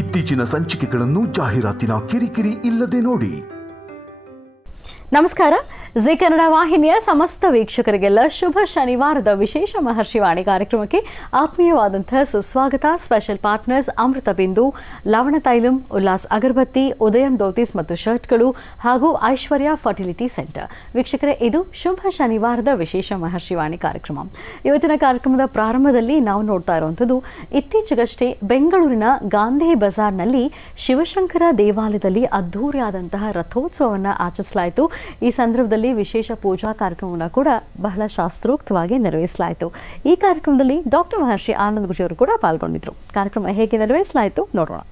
ಇತ್ತೀಚಿನ ಸಂಚಿಕೆಗಳನ್ನು ಜಾಹೀರಾತಿನ ಕಿರಿಕಿರಿ ಇಲ್ಲದೆ ನೋಡಿ. ನಮಸ್ಕಾರ. ಜಿ ಕನ್ನಡ ವಾಹಿನಿಯ ಸಮಸ್ತ ವೀಕ್ಷಕರಿಗೆಲ್ಲ ಶುಭ ಶನಿವಾರದ ವಿಶೇಷ ಮಹರ್ಷಿವಾಣಿ ಕಾರ್ಯಕ್ರಮಕ್ಕೆ ಆತ್ಮೀಯವಾದಂತಹ ಸುಸ್ವಾಗತ. ಸ್ಪೆಷಲ್ ಪಾರ್ಟ್ನರ್ಸ್ ಅಮೃತ ಬಿಂದು, ಲವಣ ತೈಲಂ, ಉಲ್ಲಾಸ್ ಅಗರಬತ್ತಿ, ಉದಯಂ ಧೋತೀಸ್ ಮತ್ತು ಶರ್ಟ್ಗಳು ಹಾಗೂ ಐಶ್ವರ್ಯ ಫರ್ಟಿಲಿಟಿ ಸೆಂಟರ್. ವೀಕ್ಷಕರೇ, ಇದು ಶುಭ ಶನಿವಾರದ ವಿಶೇಷ ಮಹರ್ಷಿವಾಣಿ ಕಾರ್ಯಕ್ರಮ. ಇವತ್ತಿನ ಕಾರ್ಯಕ್ರಮದ ಪ್ರಾರಂಭದಲ್ಲಿ ನಾವು ನೋಡ್ತಾ ಇರುವಂಥದ್ದು, ಇತ್ತೀಚೆಗಷ್ಟೇ ಬೆಂಗಳೂರಿನ ಗಾಂಧಿ ಬಜಾರ್ನಲ್ಲಿ ಶಿವಶಂಕರ ದೇವಾಲಯದಲ್ಲಿ ಅದ್ಧೂರಿಯಾದಂತಹ ರಥೋತ್ಸವವನ್ನು ಆಚರಿಸಲಾಯಿತು. ಈ ಸಂದರ್ಭದಲ್ಲಿ ವಿಶೇಷ ಪೂಜಾ ಕಾರ್ಯಕ್ರಮವನ್ನು ಕೂಡ ಬಹಳ ಶಾಸ್ತ್ರೋಕ್ತವಾಗಿ ನೆರವೇರಿಸಲಾಯಿತು. ಈ ಕಾರ್ಯಕ್ರಮದಲ್ಲಿ ಡಾಕ್ಟರ್ ಮಹರ್ಷಿ ಆನಂದ್ ಗುರೂಜಿ ಅವರು ಕೂಡ ಪಾಲ್ಗೊಂಡಿದ್ರು. ಕಾರ್ಯಕ್ರಮ ಹೇಗೆ ನೆರವೇರಿಸಲಾಯಿತು ನೋಡೋಣ.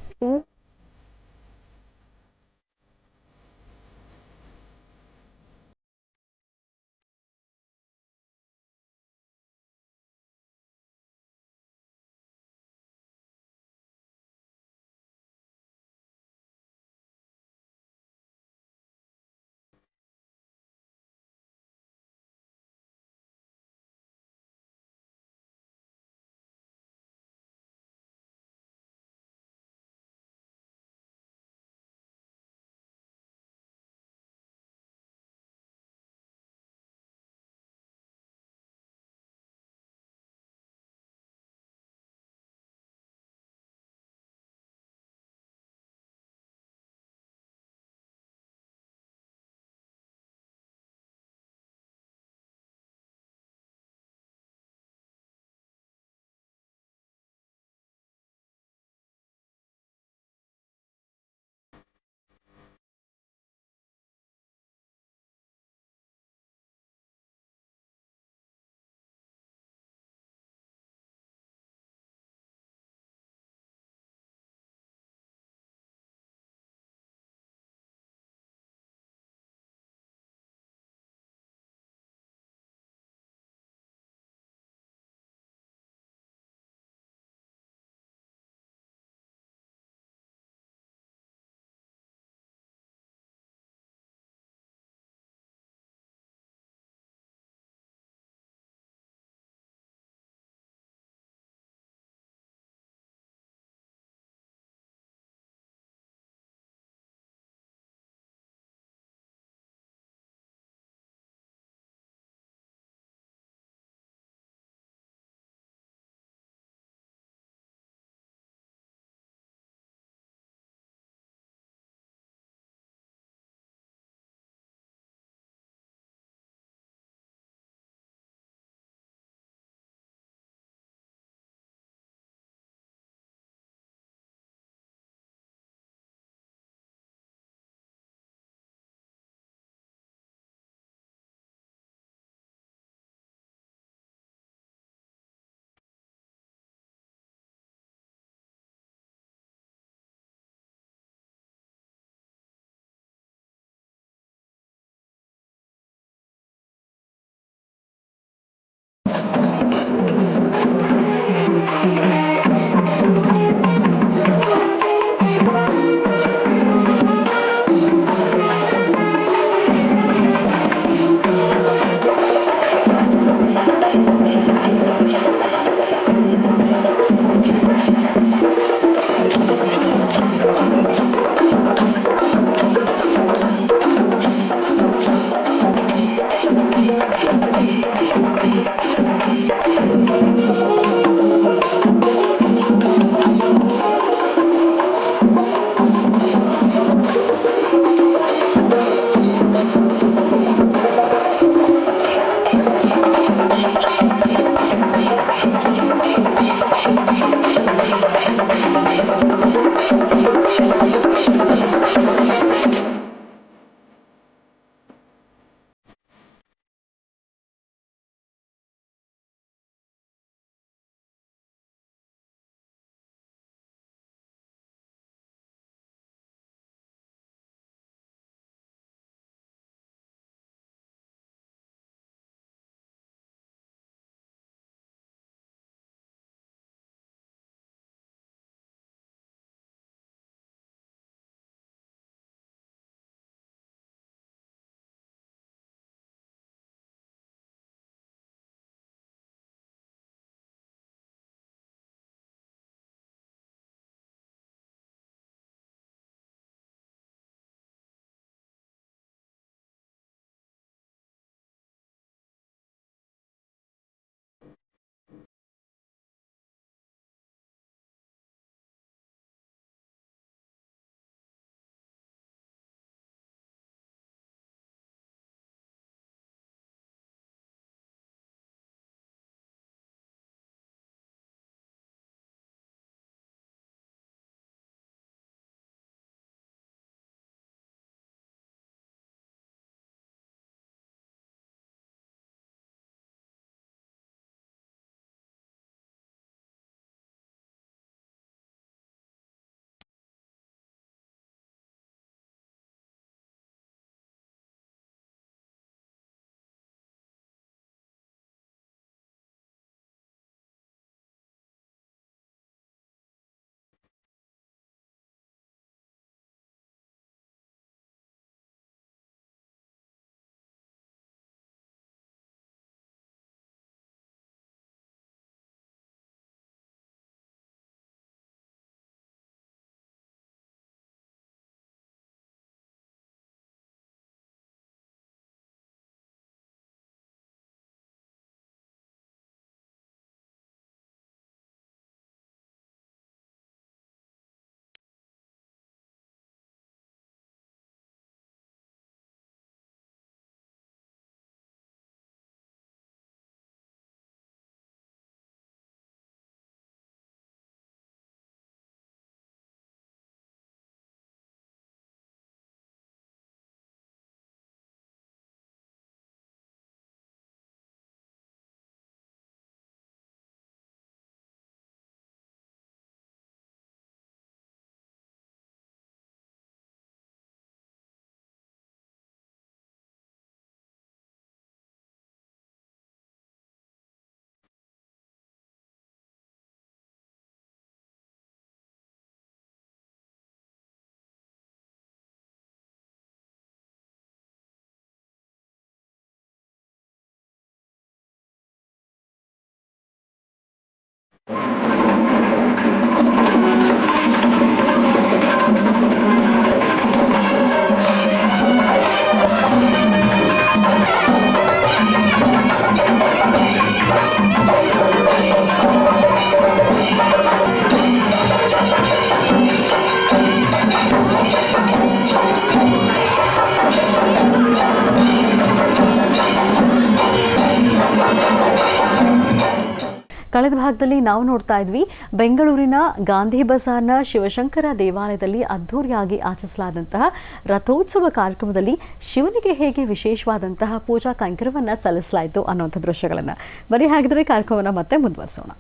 ಕಳೆದ ಭಾಗದಲ್ಲಿ ನಾವು ನೋಡ್ತಾ ಇದ್ವಿ ಬೆಂಗಳೂರಿನ ಗಾಂಧಿ ಬಜಾರ್ನ ಶಿವಶಂಕರ ದೇವಾಲಯದಲ್ಲಿ ಅದ್ಧೂರಿಯಾಗಿ ಆಚರಿಸಲಾದಂತಹ ರಥೋತ್ಸವ ಕಾರ್ಯಕ್ರಮದಲ್ಲಿ ಶಿವನಿಗೆ ಹೇಗೆ ವಿಶೇಷವಾದಂತಹ ಪೂಜಾ ಕೈಂಕರ್ಯವನ್ನು ಸಲ್ಲಿಸಲಾಯಿತು ಅನ್ನುವಂಥ ದೃಶ್ಯಗಳನ್ನು ಬರೀ ಹಾಗಿದ್ರೆ ಕಾರ್ಯಕ್ರಮವನ್ನು ಮತ್ತೆ ಮುಂದುವರಿಸೋಣ.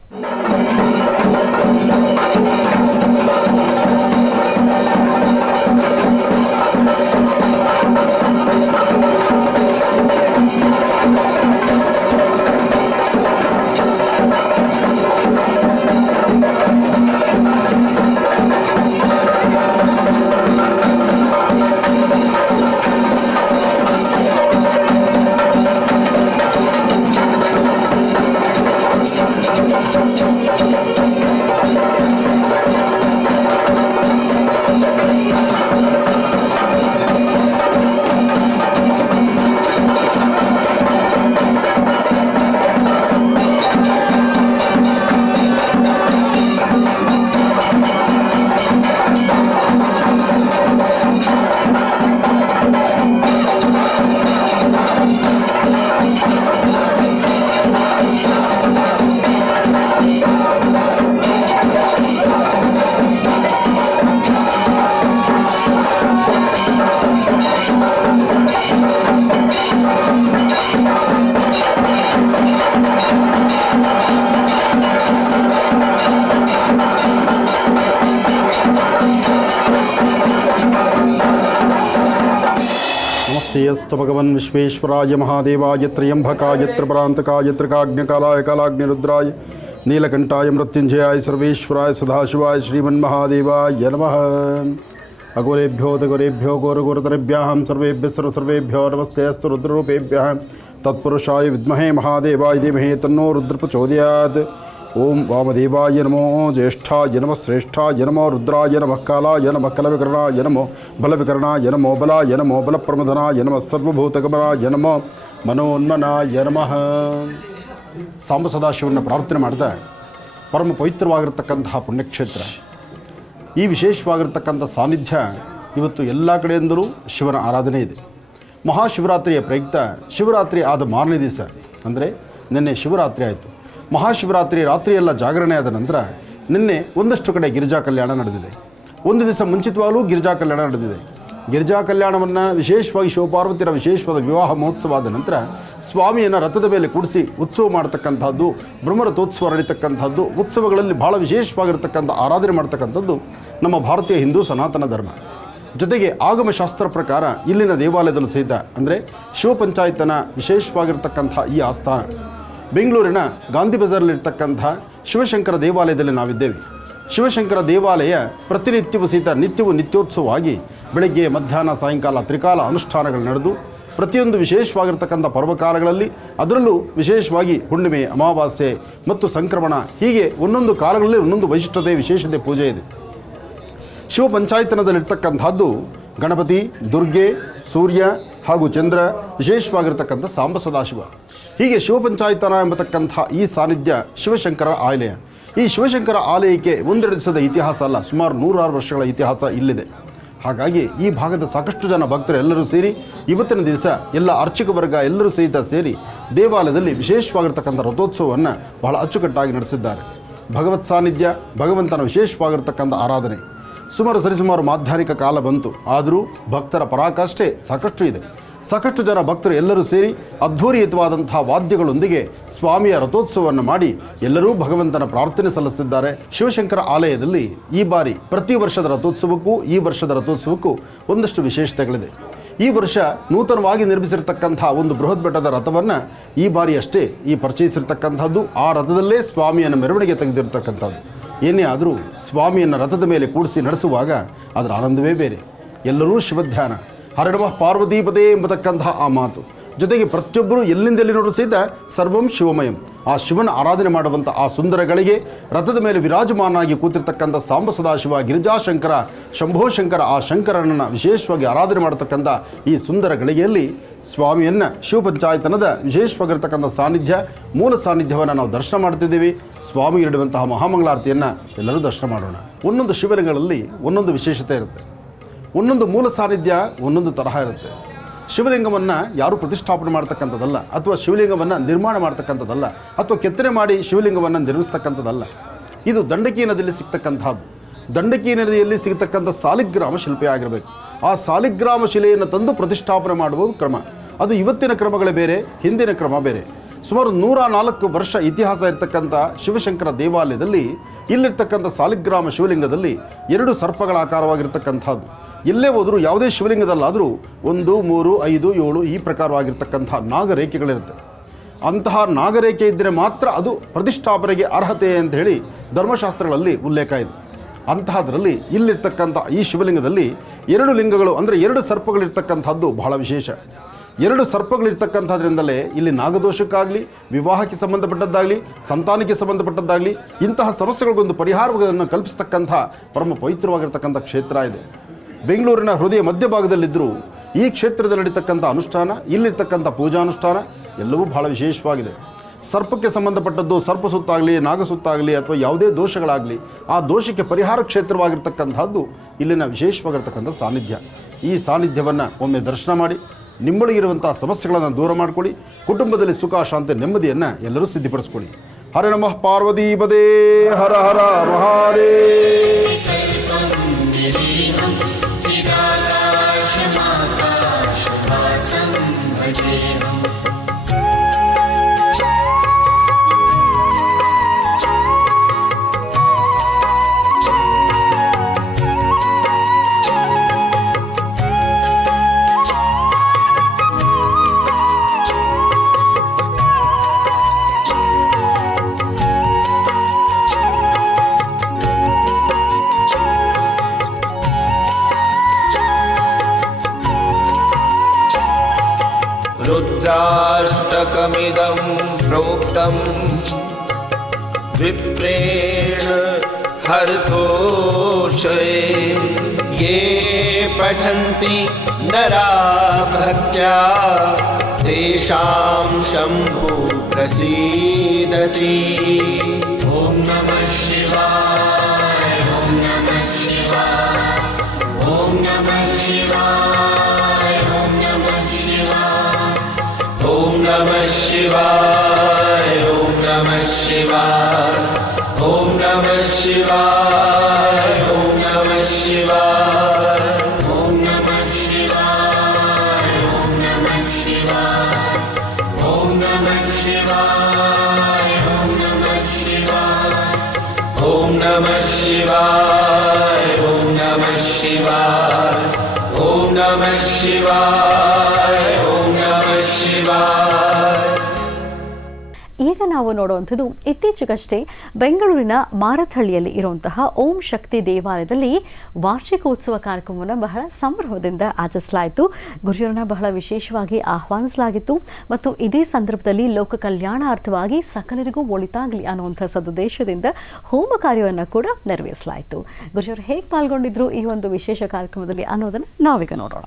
नमस्तेऽस्तु भगवन् विश्वेश्वराय महादेवाय त्र्यम्बकाय त्रिपुरान्तकाय त्रिकाग्निकालाय कालाग्निरुद्राय नीलकण्ठाय मृत्युञ्जयाय सर्वेश्वराय सदाशिवाय श्रीमन्महादेवाय नमः. अघोरेभ्यो दघोरेभ्यो घोरघोरतरेभ्यः सर्वेभ्यः सर्वेभ्यो नमस्तेऽस्तु रुद्ररूपेभ्यः तत्पुरुषाय विद्महे महादेवाय धीमहि तन्नो रुद्र प्रचोदयात्. ओम वामदेवाय नमो ज्येष्ठाय नमः श्रेष्ठाय नमो रुद्राय नमः कालाय नमः कलविकरणाय नमो बलविकरणाय नमो बलाय नमो बलप्रमदनाय नमः सर्वभूतगमनाय नमो मनोन्मनाय नमः. ಸಾಂಬ ಸದಾಶಿವನ ಪ್ರಾರ್ಥನೆ ಮಾಡ್ತಾ ಪರಮ ಪವಿತ್ರವಾಗಿರ್ತಕ್ಕಂತಹ ಪುಣ್ಯಕ್ಷೇತ್ರ ಈ ವಿಶೇಷವಾಗಿರ್ತಕ್ಕಂಥ ಸಾನ್ನಿಧ್ಯ ಇವತ್ತು ಎಲ್ಲ ಕಡೆಯಿಂದಲೂ ಶಿವನ ಆರಾಧನೆ ಇದೆ. ಮಹಾಶಿವರಾತ್ರಿಯ ಪ್ರಯುಕ್ತ ಶಿವರಾತ್ರಿ ಆದ ಮಾರನೇ ದಿವಸ ಅಂದರೆ ನಿನ್ನೆ ಶಿವರಾತ್ರಿ ಆಯಿತು. ಮಹಾಶಿವರಾತ್ರಿ ರಾತ್ರಿಯೆಲ್ಲ ಜಾಗರಣೆ ಆದ ನಂತರ ನಿನ್ನೆ ಒಂದಷ್ಟು ಕಡೆ ಗಿರಿಜಾ ಕಲ್ಯಾಣ ನಡೆದಿದೆ. ಒಂದು ದಿವಸ ಮುಂಚಿತವಾಗಲೂ ಗಿರಿಜಾ ಕಲ್ಯಾಣ ನಡೆದಿದೆ. ಗಿರಿಜಾ ಕಲ್ಯಾಣವನ್ನು ವಿಶೇಷವಾಗಿ ಶಿವಪಾರ್ವತಿಯರ ವಿಶೇಷವಾದ ವಿವಾಹ ಮಹೋತ್ಸವ ಆದ ನಂತರ ಸ್ವಾಮಿಯನ್ನು ರಥದ ಮೇಲೆ ಕೂಡಿಸಿ ಉತ್ಸವ ಮಾಡತಕ್ಕಂಥದ್ದು, ಬ್ರಹ್ಮರಥೋತ್ಸವ ನಡೀತಕ್ಕಂಥದ್ದು, ಉತ್ಸವಗಳಲ್ಲಿ ಭಾಳ ವಿಶೇಷವಾಗಿರ್ತಕ್ಕಂಥ ಆರಾಧನೆ ಮಾಡ್ತಕ್ಕಂಥದ್ದು ನಮ್ಮ ಭಾರತೀಯ ಹಿಂದೂ ಸನಾತನ ಧರ್ಮ. ಜೊತೆಗೆ ಆಗಮಶಾಸ್ತ್ರ ಪ್ರಕಾರ ಇಲ್ಲಿನ ದೇವಾಲಯದಲ್ಲೂ ಸಹಿತ ಅಂದರೆ ಶಿವಪಂಚಾಯತನ ವಿಶೇಷವಾಗಿರ್ತಕ್ಕಂಥ ಈ ಆಸ್ಥಾನ ಬೆಂಗಳೂರಿನ ಗಾಂಧಿ ಬಜಾರ್ನಲ್ಲಿರ್ತಕ್ಕಂಥ ಶಿವಶಂಕರ ದೇವಾಲಯದಲ್ಲಿ ನಾವಿದ್ದೇವೆ. ಶಿವಶಂಕರ ದೇವಾಲಯ ಪ್ರತಿನಿತ್ಯವೂ ಸಹಿತ ನಿತ್ಯೋತ್ಸವವಾಗಿ ಬೆಳಗ್ಗೆ ಮಧ್ಯಾಹ್ನ ಸಾಯಂಕಾಲ ತ್ರಿಕಾಲ ಅನುಷ್ಠಾನಗಳು ನಡೆದು ಪ್ರತಿಯೊಂದು ವಿಶೇಷವಾಗಿರ್ತಕ್ಕಂಥ ಪರ್ವಕಾಲಗಳಲ್ಲಿ ಅದರಲ್ಲೂ ವಿಶೇಷವಾಗಿ ಹುಣ್ಣಿಮೆ, ಅಮಾವಾಸ್ಯೆ ಮತ್ತು ಸಂಕ್ರಮಣ ಹೀಗೆ ಒಂದೊಂದು ಕಾಲಗಳಲ್ಲಿ ಒಂದೊಂದು ವೈಶಿಷ್ಟ್ಯತೆ ವಿಶೇಷತೆ ಪೂಜೆ ಇದೆ. ಶಿವಪಂಚಾಯತನದಲ್ಲಿರ್ತಕ್ಕಂಥದ್ದು ಗಣಪತಿ, ದುರ್ಗೆ, ಸೂರ್ಯ ಹಾಗೂ ಚಂದ್ರ, ವಿಶೇಷವಾಗಿರ್ತಕ್ಕಂಥ ಸಾಂಬ ಸದಾಶಿವ. ಹೀಗೆ ಶಿವಪಂಚಾಯತನ ಎಂಬತಕ್ಕಂಥ ಈ ಸಾನ್ನಿಧ್ಯ ಶಿವಶಂಕರ ಆಲಯ. ಈ ಶಿವಶಂಕರ ಆಲಯಕ್ಕೆ ಒಂದೆರಡು ದಿವಸದ ಇತಿಹಾಸ ಅಲ್ಲ, ಸುಮಾರು 106 ವರ್ಷಗಳ ಇತಿಹಾಸ ಇಲ್ಲಿದೆ. ಹಾಗಾಗಿ ಈ ಭಾಗದ ಸಾಕಷ್ಟು ಜನ ಭಕ್ತರು ಎಲ್ಲರೂ ಸೇರಿ ಇವತ್ತಿನ ದಿವಸ ಎಲ್ಲ ಅರ್ಚಕ ವರ್ಗ ಎಲ್ಲರೂ ಸಹಿತ ಸೇರಿ ದೇವಾಲಯದಲ್ಲಿ ವಿಶೇಷವಾಗಿರ್ತಕ್ಕಂಥ ರಥೋತ್ಸವವನ್ನು ಬಹಳ ಅಚ್ಚುಕಟ್ಟಾಗಿ ನಡೆಸಿದ್ದಾರೆ. ಭಗವತ್ ಸಾನ್ನಿಧ್ಯ, ಭಗವಂತನ ವಿಶೇಷವಾಗಿರ್ತಕ್ಕಂಥ ಆರಾಧನೆ ಸರಿಸುಮಾರು ಮಾಧ್ಯಾಹ್ನಿಕ ಕಾಲ ಬಂತು. ಆದರೂ ಭಕ್ತರ ಪರಾಕಾಷ್ಠೆ ಸಾಕಷ್ಟು ಇದೆ. ಸಾಕಷ್ಟು ಜನ ಭಕ್ತರು ಎಲ್ಲರೂ ಸೇರಿ ಅದ್ಧೂರಿಯುತವಾದಂತಹ ವಾದ್ಯಗಳೊಂದಿಗೆ ಸ್ವಾಮಿಯ ರಥೋತ್ಸವವನ್ನು ಮಾಡಿ ಎಲ್ಲರೂ ಭಗವಂತನ ಪ್ರಾರ್ಥನೆ ಸಲ್ಲಿಸಿದ್ದಾರೆ. ಶಿವಶಂಕರ ಆಲಯದಲ್ಲಿ ಈ ಬಾರಿ ಪ್ರತಿ ವರ್ಷದ ರಥೋತ್ಸವಕ್ಕೂ ಈ ವರ್ಷದ ರಥೋತ್ಸವಕ್ಕೂ ಒಂದಷ್ಟು ವಿಶೇಷತೆಗಳಿದೆ. ಈ ವರ್ಷ ನೂತನವಾಗಿ ನಿರ್ಮಿಸಿರ್ತಕ್ಕಂಥ ಒಂದು ಬೃಹತ್ ಬೆಟ್ಟದ ರಥವನ್ನು ಈ ಬಾರಿ ಅಷ್ಟೇ ಪರಿಚಯಿಸಿರ್ತಕ್ಕಂಥದ್ದು. ಆ ರಥದಲ್ಲೇ ಸ್ವಾಮಿಯನ್ನು ಮೆರವಣಿಗೆ ತೆಗೆದಿರ್ತಕ್ಕಂಥದ್ದು. ಏನೇ ಆದರೂ ಸ್ವಾಮಿಯನ್ನು ರಥದ ಮೇಲೆ ಕೂಡಿಸಿ ನಡೆಸುವಾಗ ಅದರ ಆನಂದವೇ ಬೇರೆ. ಎಲ್ಲರೂ ಶಿವಧ್ಯಾನ, ಹರ ನಮಃ ಪಾರ್ವತೀಪದೇ ಎಂಬತಕ್ಕಂತಹ ಆ ಮಾತು. ಜೊತೆಗೆ ಪ್ರತಿಯೊಬ್ಬರು ಎಲ್ಲಿಂದೆಲ್ಲಿನವರು ಸಹಿತ ಸರ್ವಂ ಶಿವಮಯಂ, ಆ ಶಿವನ ಆರಾಧನೆ ಮಾಡುವಂಥ ಆ ಸುಂದರಗಳಿಗೆ ರಥದ ಮೇಲೆ ವಿರಾಜಮಾನಾಗಿ ಕೂತಿರ್ತಕ್ಕಂಥ ಸಾಂಬ ಸದಾಶಿವ, ಗಿರಿಜಾಶಂಕರ, ಶಂಭೋಶಂಕರ, ಆ ಶಂಕರನನ್ನು ವಿಶೇಷವಾಗಿ ಆರಾಧನೆ ಮಾಡತಕ್ಕಂಥ ಈ ಸುಂದರ ಗಳಿಗೆಯಲ್ಲಿ ಸ್ವಾಮಿಯನ್ನು ಶಿವಪಂಚಾಯತನದ ವಿಶೇಷವಾಗಿರ್ತಕ್ಕಂಥ ಸಾನ್ನಿಧ್ಯ, ಮೂಲ ಸಾನ್ನಿಧ್ಯವನ್ನು ನಾವು ದರ್ಶನ ಮಾಡ್ತಿದ್ದೀವಿ. ಸ್ವಾಮಿ ನೀಡುವಂತಹ ಮಹಾಮಂಗಳಾರತಿಯನ್ನು ಎಲ್ಲರೂ ದರ್ಶನ ಮಾಡೋಣ. ಒಂದೊಂದು ಶಿವಲಿಂಗಗಳಲ್ಲಿ ಒಂದೊಂದು ವಿಶೇಷತೆ ಇರುತ್ತೆ. ಒಂದೊಂದು ಮೂಲ ಸಾನ್ನಿಧ್ಯ ಒಂದೊಂದು ತರಹ ಇರುತ್ತೆ. ಶಿವಲಿಂಗವನ್ನು ಯಾರೂ ಪ್ರತಿಷ್ಠಾಪನೆ ಮಾಡ್ತಕ್ಕಂಥದ್ದಲ್ಲ, ಅಥವಾ ಶಿವಲಿಂಗವನ್ನು ನಿರ್ಮಾಣ ಮಾಡ್ತಕ್ಕಂಥದ್ದಲ್ಲ, ಅಥವಾ ಕೆತ್ತನೆ ಮಾಡಿ ಶಿವಲಿಂಗವನ್ನು ನಿರ್ಮಿಸ್ತಕ್ಕಂಥದ್ದಲ್ಲ. ಇದು ದಂಡಕಿ ನದಿಯಲ್ಲಿ ಸಿಗ್ತಕ್ಕಂಥದ್ದು. ದಂಡಕಿ ನದಿಯಲ್ಲಿ ಸಿಗತಕ್ಕಂಥ ಸಾಲಿಗ್ರಾಮ ಶಿಲ್ಪೆ ಆಗಿರಬೇಕು. ಆ ಸಾಲಿಗ್ರಾಮ ಶಿಲೆಯನ್ನು ತಂದು ಪ್ರತಿಷ್ಠಾಪನೆ ಮಾಡುವುದು ಕ್ರಮ. ಅದು ಇವತ್ತಿನ ಕ್ರಮಗಳೇ ಬೇರೆ, ಹಿಂದಿನ ಕ್ರಮ ಬೇರೆ. ಸುಮಾರು 104 ವರ್ಷ ಇತಿಹಾಸ ಇರತಕ್ಕಂಥ ಶಿವಶಂಕರ ದೇವಾಲಯದಲ್ಲಿ ಇಲ್ಲಿರ್ತಕ್ಕಂಥ ಸಾಲಿಗ್ರಾಮ ಶಿವಲಿಂಗದಲ್ಲಿ 2 ಸರ್ಪಗಳ ಆಕಾರವಾಗಿರ್ತಕ್ಕಂಥದ್ದು. ಎಲ್ಲೇ ಹೋದರೂ ಯಾವುದೇ ಶಿವಲಿಂಗದಲ್ಲಾದರೂ 1, 3, 5, 7 ಈ ಪ್ರಕಾರವಾಗಿರ್ತಕ್ಕಂಥ ನಾಗರೇಖೆಗಳಿರುತ್ತೆ. ಅಂತಹ ನಾಗರೇಖೆ ಇದ್ದರೆ ಮಾತ್ರ ಅದು ಪ್ರತಿಷ್ಠಾಪನೆಗೆ ಅರ್ಹತೆ ಅಂತ ಹೇಳಿ ಧರ್ಮಶಾಸ್ತ್ರಗಳಲ್ಲಿ ಉಲ್ಲೇಖ ಇದೆ. ಅಂತಹದ್ರಲ್ಲಿ ಇಲ್ಲಿರ್ತಕ್ಕಂಥ ಈ ಶಿವಲಿಂಗದಲ್ಲಿ 2 ಲಿಂಗಗಳು ಅಂದರೆ 2 ಸರ್ಪಗಳಿರ್ತಕ್ಕಂಥದ್ದು ಬಹಳ ವಿಶೇಷ. 2 ಸರ್ಪಗಳಿರ್ತಕ್ಕಂಥದ್ರಿಂದಲೇ ಇಲ್ಲಿ ನಾಗದೋಷಕ್ಕಾಗಲಿ, ವಿವಾಹಕ್ಕೆ ಸಂಬಂಧಪಟ್ಟದ್ದಾಗಲಿ, ಸಂತಾನಕ್ಕೆ ಸಂಬಂಧಪಟ್ಟದ್ದಾಗಲಿ ಇಂತಹ ಸಮಸ್ಯೆಗಳಿಗೊಂದು ಪರಿಹಾರವನ್ನು ಕಲ್ಪಿಸ್ತಕ್ಕಂಥ ಪರಮ ಪವಿತ್ರವಾಗಿರ್ತಕ್ಕಂಥ ಕ್ಷೇತ್ರ ಇದೆ. ಬೆಂಗಳೂರಿನ ಹೃದಯ ಮಧ್ಯಭಾಗದಲ್ಲಿದ್ದರೂ ಈ ಕ್ಷೇತ್ರದಲ್ಲಿ ನಡೀತಕ್ಕಂಥ ಅನುಷ್ಠಾನ, ಇಲ್ಲಿರ್ತಕ್ಕಂಥ ಪೂಜಾನುಷ್ಠಾನ ಎಲ್ಲವೂ ಬಹಳ ವಿಶೇಷವಾಗಿದೆ. ಸರ್ಪಕ್ಕೆ ಸಂಬಂಧಪಟ್ಟದ್ದು ಸರ್ಪ ಸುತ್ತಾಗಲಿ, ನಾಗಸುತ್ತಾಗಲಿ ಅಥವಾ ಯಾವುದೇ ದೋಷಗಳಾಗಲಿ ಆ ದೋಷಕ್ಕೆ ಪರಿಹಾರ ಕ್ಷೇತ್ರವಾಗಿರ್ತಕ್ಕಂಥದ್ದು ಇಲ್ಲಿನ ವಿಶೇಷವಾಗಿರ್ತಕ್ಕಂಥ ಸಾನ್ನಿಧ್ಯ. ಈ ಸಾನ್ನಿಧ್ಯವನ್ನು ಒಮ್ಮೆ ದರ್ಶನ ಮಾಡಿ ನಿಮ್ಮೊಳಗಿರುವಂಥ ಸಮಸ್ಯೆಗಳನ್ನು ದೂರ ಮಾಡಿಕೊಳ್ಳಿ. ಕುಟುಂಬದಲ್ಲಿ ಸುಖ, ಶಾಂತಿ, ನೆಮ್ಮದಿಯನ್ನು ಎಲ್ಲರೂ ಸಿದ್ಧಿಪಡಿಸ್ಕೊಳ್ಳಿ. ಹರ ನಮಃ ಪಾರ್ವತೀಪದೇ, ಹರ ಹರ ಮಹಾದೇವ. रुद्राष्टकमिदं प्रोक्तं विप्रेण हरतोषये ये पठन्ति नरा भक्त्या तेषां शम्भु प्रसीदति। ॐ नमः शिवाय, ॐ नमः शिवाय, ॐ नमः शिवाय, ॐ नमः शिवाय, ॐ नमः शिवाय, ॐ नमः शिवाय, ॐ नमः शिवाय, ॐ नमः शिवाय, ॐ नमः शिवाय, ॐ नमः शिवाय, ॐ नमः शिवाय, ॐ नमः शिवाय, ॐ नमः शिवाय, ॐ नमः शिवाय, ॐ नमः शिवाय, ॐ नमः शिवाय। ಈಗ ನಾವು ನೋಡುವಂಥದ್ದು ಇತ್ತೀಚೆಗಷ್ಟೇ ಬೆಂಗಳೂರಿನ ಮಾರಥಹಳ್ಳಿಯಲ್ಲಿ ಇರುವಂತಹ ಓಂ ಶಕ್ತಿ ದೇವಾಲಯದಲ್ಲಿ ವಾರ್ಷಿಕೋತ್ಸವ ಕಾರ್ಯಕ್ರಮವನ್ನು ಬಹಳ ಸಂಭ್ರಮದಿಂದ ಆಚರಿಸಲಾಯಿತು. ಗುರುಜರನ್ನ ಬಹಳ ವಿಶೇಷವಾಗಿ ಆಹ್ವಾನಿಸಲಾಗಿತ್ತು ಮತ್ತು ಇದೇ ಸಂದರ್ಭದಲ್ಲಿ ಲೋಕ ಕಲ್ಯಾಣಾರ್ಥವಾಗಿ ಸಕಲರಿಗೂ ಒಳಿತಾಗಲಿ ಅನ್ನುವಂಥ ಸದುದ್ದೇಶದಿಂದ ಹೋಮ ಕಾರ್ಯವನ್ನು ಕೂಡ ನೆರವೇರಿಸಲಾಯಿತು. ಗುರುಜರು ಹೇಗೆ ಪಾಲ್ಗೊಂಡಿದ್ರು ಈ ಒಂದು ವಿಶೇಷ ಕಾರ್ಯಕ್ರಮದಲ್ಲಿ ಅನ್ನೋದನ್ನು ನಾವೀಗ ನೋಡೋಣ.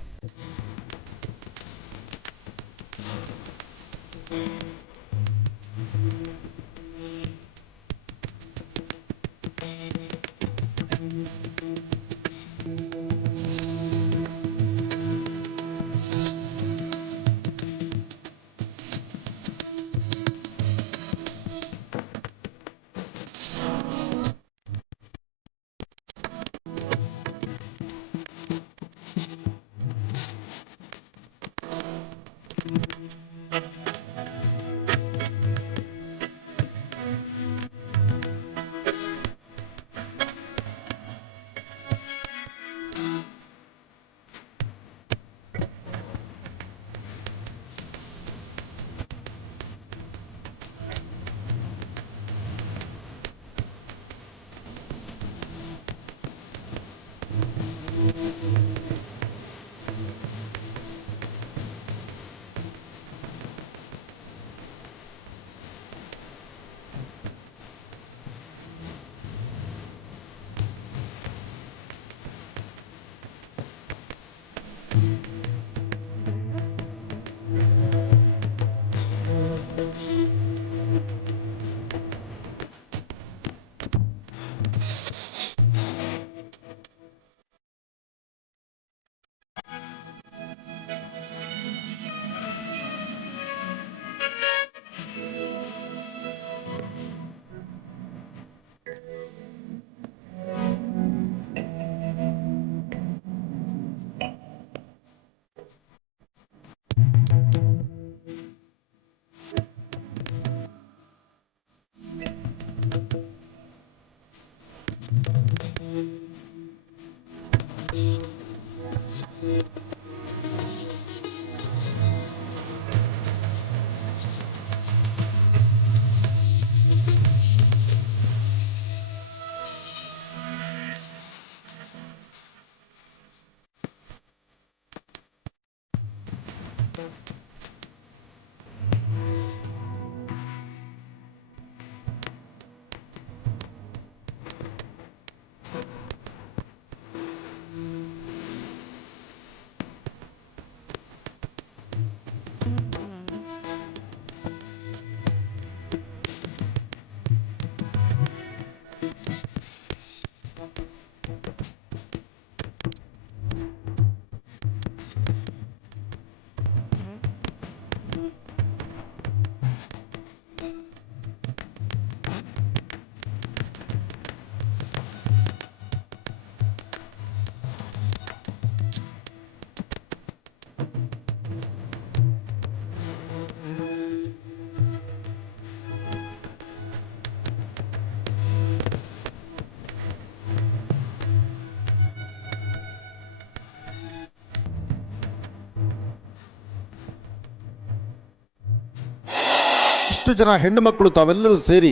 ಇಷ್ಟು ಜನ ಹೆಣ್ಣು ಮಕ್ಕಳು ತಾವೆಲ್ಲರೂ ಸೇರಿ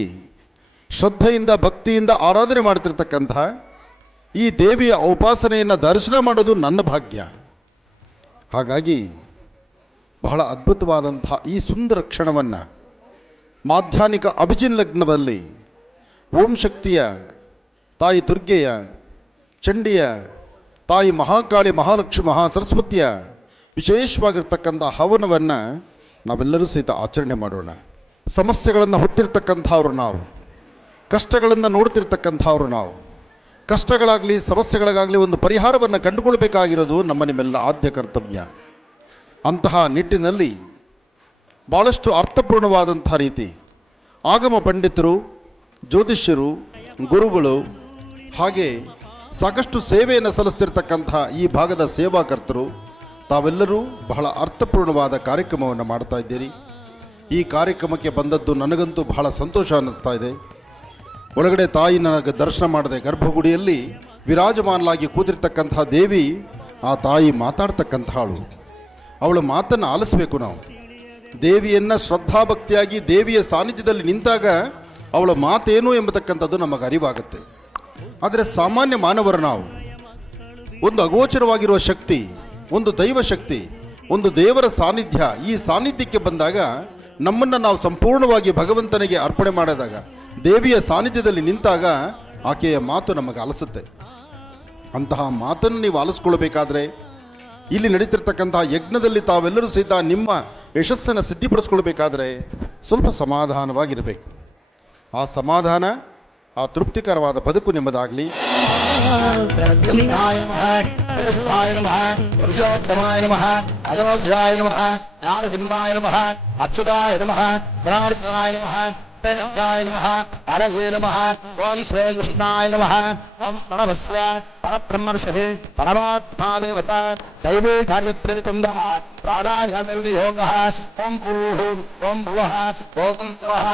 ಶ್ರದ್ಧೆಯಿಂದ ಭಕ್ತಿಯಿಂದ ಆರಾಧನೆ ಮಾಡ್ತಿರ್ತಕ್ಕಂಥ ಈ ದೇವಿಯ ಉಪಾಸನೆಯನ್ನು ದರ್ಶನ ಮಾಡೋದು ನನ್ನ ಭಾಗ್ಯ. ಹಾಗಾಗಿ ಬಹಳ ಅದ್ಭುತವಾದಂಥ ಈ ಸುಂದರ ಕ್ಷಣವನ್ನು ಮಾಧ್ಯಾಹ್ನಿಕ ಅಭಿಜಿನ್ ಲಗ್ನದಲ್ಲಿ ಓಂ ಶಕ್ತಿಯ ತಾಯಿ ದುರ್ಗೆಯ, ಚಂಡಿಯ ತಾಯಿ ಮಹಾಕಾಳಿ, ಮಹಾಲಕ್ಷ್ಮಿ, ಮಹಾಸರಸ್ವತಿಯ ವಿಶೇಷವಾಗಿರ್ತಕ್ಕಂಥ ಹವನವನ್ನು ನಾವೆಲ್ಲರೂ ಸಹಿತ ಆಚರಣೆ ಮಾಡೋಣ. ಸಮಸ್ಯೆಗಳನ್ನು ಹೊತ್ತಿರ್ತಕ್ಕಂಥವ್ರು ನಾವು, ಕಷ್ಟಗಳನ್ನು ನೋಡ್ತಿರ್ತಕ್ಕಂಥವ್ರು ನಾವು. ಕಷ್ಟಗಳಾಗಲಿ ಸಮಸ್ಯೆಗಳಿಗಾಗಲಿ ಒಂದು ಪರಿಹಾರವನ್ನು ಕಂಡುಕೊಳ್ಬೇಕಾಗಿರೋದು ನಿಮ್ಮೆಲ್ಲ ಆದ್ಯ ಕರ್ತವ್ಯ. ಅಂತಹ ನಿಟ್ಟಿನಲ್ಲಿ ಭಾಳಷ್ಟು ಅರ್ಥಪೂರ್ಣವಾದಂಥ ರೀತಿ ಆಗಮ ಪಂಡಿತರು, ಜ್ಯೋತಿಷ್ಯರು, ಗುರುಗಳು, ಹಾಗೆ ಸಾಕಷ್ಟು ಸೇವೆಯನ್ನು ಸಲ್ಲಿಸ್ತಿರ್ತಕ್ಕಂಥ ಈ ಭಾಗದ ಸೇವಾಕರ್ತರು ತಾವೆಲ್ಲರೂ ಬಹಳ ಅರ್ಥಪೂರ್ಣವಾದ ಕಾರ್ಯಕ್ರಮವನ್ನು ಮಾಡ್ತಾ ಇದ್ದೀರಿ. ಈ ಕಾರ್ಯಕ್ರಮಕ್ಕೆ ಬಂದದ್ದು ನನಗಂತೂ ಬಹಳ ಸಂತೋಷ ಅನ್ನಿಸ್ತಾ ಇದೆ. ಒಳಗಡೆ ತಾಯಿ ನನಗೆ ದರ್ಶನ ಮಾಡಿದೆ. ಗರ್ಭಗುಡಿಯಲ್ಲಿ ವಿರಾಜಮಾನಲಾಗಿ ಕೂತಿರ್ತಕ್ಕಂಥ ದೇವಿ, ಆ ತಾಯಿ ಮಾತಾಡ್ತಕ್ಕಂಥವಳು. ಅವಳ ಮಾತನ್ನು ಆಲಿಸಬೇಕು ನಾವು. ದೇವಿಯನ್ನು ಶ್ರದ್ಧಾಭಕ್ತಿಯಾಗಿ ದೇವಿಯ ಸಾನ್ನಿಧ್ಯದಲ್ಲಿ ನಿಂತಾಗ ಅವಳ ಮಾತೇನು ಎಂಬತಕ್ಕಂಥದ್ದು ನಮಗೆ ಅರಿವಾಗುತ್ತೆ. ಆದರೆ ಸಾಮಾನ್ಯ ಮಾನವರು ನಾವು ಒಂದು ಅಗೋಚರವಾಗಿರುವ ಶಕ್ತಿ, ಒಂದು ದೈವ ಶಕ್ತಿ, ಒಂದು ದೇವರ ಸಾನ್ನಿಧ್ಯ, ಈ ಸಾನ್ನಿಧ್ಯಕ್ಕೆ ಬಂದಾಗ ನಮ್ಮನ್ನು ನಾವು ಸಂಪೂರ್ಣವಾಗಿ ಭಗವಂತನಿಗೆ ಅರ್ಪಣೆ ಮಾಡಿದಾಗ, ದೇವಿಯ ಸಾನ್ನಿಧ್ಯದಲ್ಲಿ ನಿಂತಾಗ ಆಕೆಯ ಮಾತು ನಮಗೆ ಆಲಿಸುತ್ತೆ. ಅಂತಹ ಮಾತನ್ನು ನೀವು ಆಲಿಸ್ಕೊಳ್ಬೇಕಾದ್ರೆ ಇಲ್ಲಿ ನಡೀತಿರ್ತಕ್ಕಂತಹ ಯಜ್ಞದಲ್ಲಿ ತಾವೆಲ್ಲರೂ ಸಹಿತ ನಿಮ್ಮ ಯಶಸ್ಸನ್ನು ಸಿದ್ಧಿಪಡಿಸ್ಕೊಳ್ಬೇಕಾದ್ರೆ ಸ್ವಲ್ಪ ಸಮಾಧಾನವಾಗಿರಬೇಕು. ಆ ಸಮಾಧಾನ, ಆ ತೃಪ್ತಿಕರವಾದ ಬದುಕು ನಿಮ್ಮದಾಗಲಿ. ಪುರುಷೋತ್ತಮಾಯ ನಮಃ, ಅಯೋಧ್ಯಾಯ ನಮಃ, ನಾರಸಿಂಹಾಯ ನಮಃ, ಅಚ್ಯುತಾಯ ನಮಃ, ಪ್ರಣಾರ್ಥಾಯ ನಮಃ, य नमः, हरये नमः, ओम श्री कृष्णाय नमः, ओम प्रणवस्व परब्रह्मर्षि परमात्मा देवता दैवी गायत्री तुंदः प्राणायामयोगः ओम भूः ओम भुवः ओम स्वः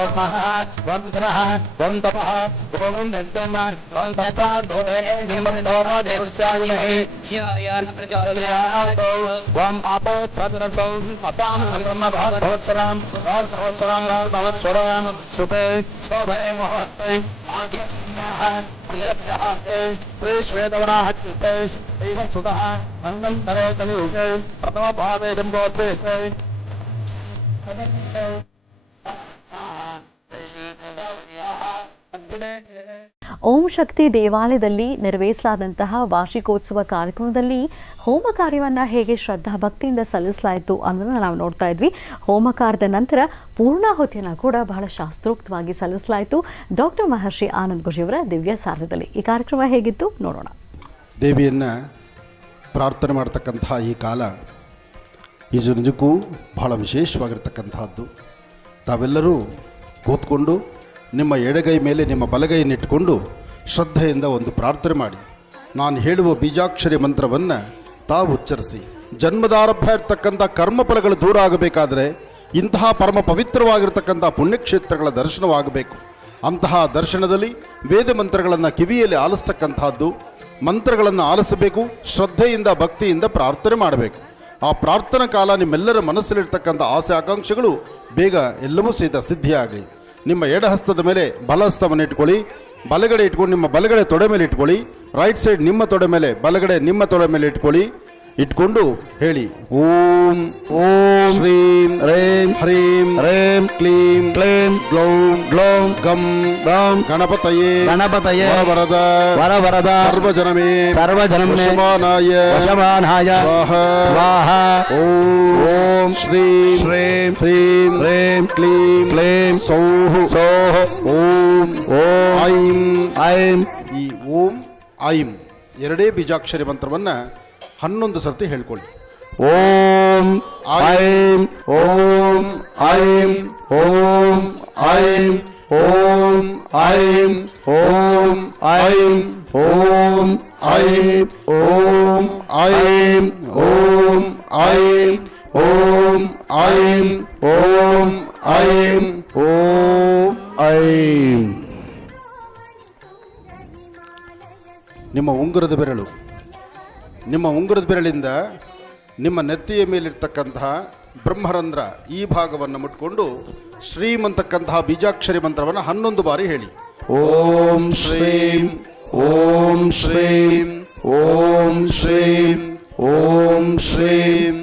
ओम महः ओम धनः ओम तपः ओम नित्यम् ओम तत्साधोरे निमन्दोरो देवस्यामहे शिवाय प्रचोदयात् ओम आपो तद्रतो अपां ब्रह्म भगवत्सराम और सहस्राम भगवत्सराम सुपे शोभे महत्ते आदित्यः प्रियप्रियः श्वेतवराहत्ते एव सुतः अनन्तरे कलियुगे प्रथमभावे जम्बोत्ते ಓಂ ಶಕ್ತಿ ದೇವಾಲಯದಲ್ಲಿ ನೆರವೇರಿಸಲಾದಂತಹ ವಾರ್ಷಿಕೋತ್ಸವ ಕಾರ್ಯಕ್ರಮದಲ್ಲಿ ಹೋಮ ಕಾರ್ಯವನ್ನು ಹೇಗೆ ಶ್ರದ್ಧಾ ಭಕ್ತಿಯಿಂದ ಸಲ್ಲಿಸಲಾಯಿತು ಅನ್ನೋದನ್ನು ನಾವು ನೋಡ್ತಾ ಇದ್ವಿ. ಹೋಮ ಕಾರ್ಯದ ನಂತರ ಪೂರ್ಣಾಹುತಿಯನ್ನು ಕೂಡ ಬಹಳ ಶಾಸ್ತ್ರೋಕ್ತವಾಗಿ ಸಲ್ಲಿಸಲಾಯಿತು ಡಾಕ್ಟರ್ ಮಹರ್ಷಿ ಆನಂದ್ ಗುರುಜಿಯವರ ದಿವ್ಯ ಸಾರಥ್ಯದಲ್ಲಿ. ಈ ಕಾರ್ಯಕ್ರಮ ಹೇಗಿತ್ತು ನೋಡೋಣ. ದೇವಿಯನ್ನು ಪ್ರಾರ್ಥನೆ ಮಾಡ್ತಕ್ಕಂಥ ಈ ಕಾಲ ಇದು ನಿಜಕ್ಕೂ ಬಹಳ ವಿಶೇಷವಾಗಿರ್ತಕ್ಕಂಥದ್ದು. ತಾವೆಲ್ಲರೂ ಕೂತ್ಕೊಂಡು ನಿಮ್ಮ ಎಡಗೈ ಮೇಲೆ ನಿಮ್ಮ ಬಲಗೈಯನ್ನಿಟ್ಟುಕೊಂಡು ಶ್ರದ್ಧೆಯಿಂದ ಒಂದು ಪ್ರಾರ್ಥನೆ ಮಾಡಿ. ನಾನು ಹೇಳುವ ಬೀಜಾಕ್ಷರಿ ಮಂತ್ರವನ್ನು ತಾವು ಉಚ್ಚರಿಸಿ. ಜನ್ಮದಾರಭ್ಯ ಇರ್ತಕ್ಕಂಥ ಕರ್ಮಫಲಗಳು ದೂರ ಆಗಬೇಕಾದರೆ ಇಂತಹ ಪರಮ ಪವಿತ್ರವಾಗಿರ್ತಕ್ಕಂಥ ಪುಣ್ಯಕ್ಷೇತ್ರಗಳ ದರ್ಶನವಾಗಬೇಕು. ಅಂತಹ ದರ್ಶನದಲ್ಲಿ ವೇದ ಮಂತ್ರಗಳನ್ನು ಕಿವಿಯಲ್ಲಿ ಆಲಿಸ್ತಕ್ಕಂಥದ್ದು, ಮಂತ್ರಗಳನ್ನು ಆಲಿಸಬೇಕು. ಶ್ರದ್ಧೆಯಿಂದ ಭಕ್ತಿಯಿಂದ ಪ್ರಾರ್ಥನೆ ಮಾಡಬೇಕು. ಆ ಪ್ರಾರ್ಥನಾ ಕಾಲ ನಿಮ್ಮೆಲ್ಲರ ಮನಸ್ಸಲ್ಲಿರ್ತಕ್ಕಂಥ ಆಸೆ ಆಕಾಂಕ್ಷೆಗಳು ಬೇಗ ಎಲ್ಲವೂ ಸಹಿತ ಸಿದ್ಧಿಯಾಗಲಿ. ನಿಮ್ಮ ಎಡಹಸ್ತದ ಮೇಲೆ ಬಲಹಸ್ತವನ್ನು ಇಟ್ಕೊಳ್ಳಿ. ಬಲಗಡೆ ಇಟ್ಕೊಂಡು ನಿಮ್ಮ ಬಲಗಡೆ ತೊಡೆ ಮೇಲೆ ಇಟ್ಕೊಳ್ಳಿ. ರೈಟ್ ಸೈಡ್ ನಿಮ್ಮ ತೊಡೆ ಮೇಲೆ, ಬಲಗಡೆ ನಿಮ್ಮ ತೊಡೆ ಮೇಲೆ ಇಟ್ಕೊಳ್ಳಿ. ಇಟ್ಕೊಂಡು ಹೇಳಿ. ಓಂ ಓಂ ಶ್ರೀಂ ಹ್ರೀಂ ಹ್ರೀಂ ಹ್ರೀಂ ಕ್ಲೀಂ ಕ್ಲೀಂ ಗ್ಲೌಂ ಗ್ಲೌಂ ಗಂ ಗಂ ಗಣಪತಯೇ ಗಣಪತಯೇ ವರವರದ ವರವರದ ಸರ್ವಜನಮೇ ಸರ್ವಜನಮೇ ವಶಮಾನಾಯ ವಶಮಾನಾಯ ಸ್ವಾಹ ಸ್ವಾಹ ಓಂ ಶ್ರೀಂ ಶ್ರೀಂ ಹ್ರೀಂ ಹ್ರೀಂ ಕ್ಲೀಂ ಕ್ಲೀಂ ಸೌಃ ಸೋಃ ಓಂ ಓಂ ಐಂ ಐಂ. ಈ ಓಂ ಐಂ ಎರಡೇ ಬೀಜಾಕ್ಷರಿ ಮಂತ್ರವನ್ನು 11 ಸರ್ತಿ ಹೇಳ್ಕೊಳ್ಳಿ. ಓಂ ಐಂ ಓಂ ಐಂ ಓಂ ಐಂ ಓಂ ಐಂ ಓಂ ಐಂ ಓಂ ಐಂ ಓಂ ಐಂ ಓಂ ಐಂ ಓಂ ಐಂ ಓಂ ಐಂ ಓಂ ಐಂ. ನಿಮ್ಮ ಉಂಗುರದ ಬೆರಳಿಂದ ನಿಮ್ಮ ನೆತ್ತಿಯ ಮೇಲಿರ್ತಕ್ಕಂತಹ ಬ್ರಹ್ಮರಂಧ್ರ ಈ ಭಾಗವನ್ನು ಮುಟ್ಕೊಂಡು ಶ್ರೀಂ ಅಂತಕ್ಕಂತಹ ಬೀಜಾಕ್ಷರಿ ಮಂತ್ರವನ್ನು 11 ಬಾರಿ ಹೇಳಿ. ಓಂ ಶ್ರೀಂ ಓಂ ಶ್ರೀಂ ಓಂ ಶ್ರೀಂ ಓಂ ಶ್ರೀಂ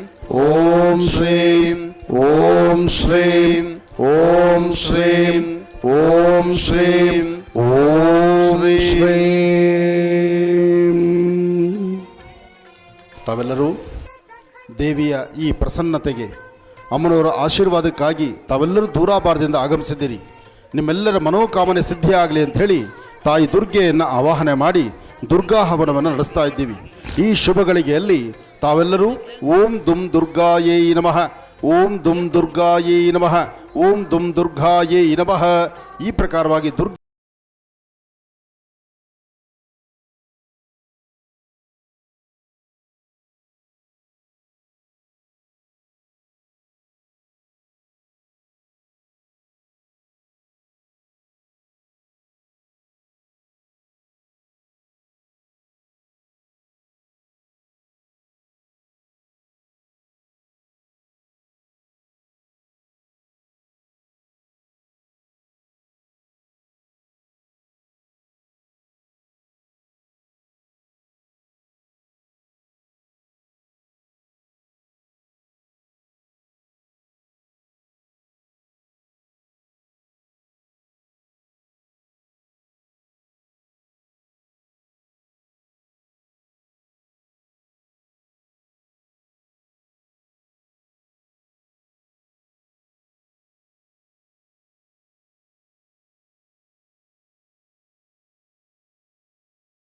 ಓಂ ಶ್ರೀಂ ಓಂ ಶ್ರೀಂ ಓಂ ಶ್ರೀಂ ಓಂ ಶ್ರೀಂ ಓಂ ಶ್ರೀಂ. ತಾವೆಲ್ಲರೂ ದೇವಿಯ ಈ ಪ್ರಸನ್ನತೆಗೆ ಅಮ್ಮನವರ ಆಶೀರ್ವಾದಕ್ಕಾಗಿ ತಾವೆಲ್ಲರೂ ದೂರಾಭಾರದಿಂದ ಆಗಮಿಸಿದ್ದೀರಿ. ನಿಮ್ಮೆಲ್ಲರ ಮನೋಕಾಮನೆ ಸಿದ್ಧಿಯಾಗಲಿ ಅಂಥೇಳಿ ತಾಯಿ ದುರ್ಗೆಯನ್ನು ಆವಾಹನೆ ಮಾಡಿ ದುರ್ಗಾ ಹವನವನ್ನು ನಡೆಸ್ತಾ ಇದ್ದೀವಿ. ಈ ಶುಭ ಗಳಿಗೆಯಲ್ಲಿ ತಾವೆಲ್ಲರೂ ಓಂ ದುಂ ದುರ್ಗಾಯೇ ನಮಃ, ಓಂ ದುಂ ದುರ್ಗಾಯೇ ನಮಃ, ಓಂ ದುಂ ದುರ್ಗಾಯೇ ನಮಃ ಈ ಪ್ರಕಾರವಾಗಿ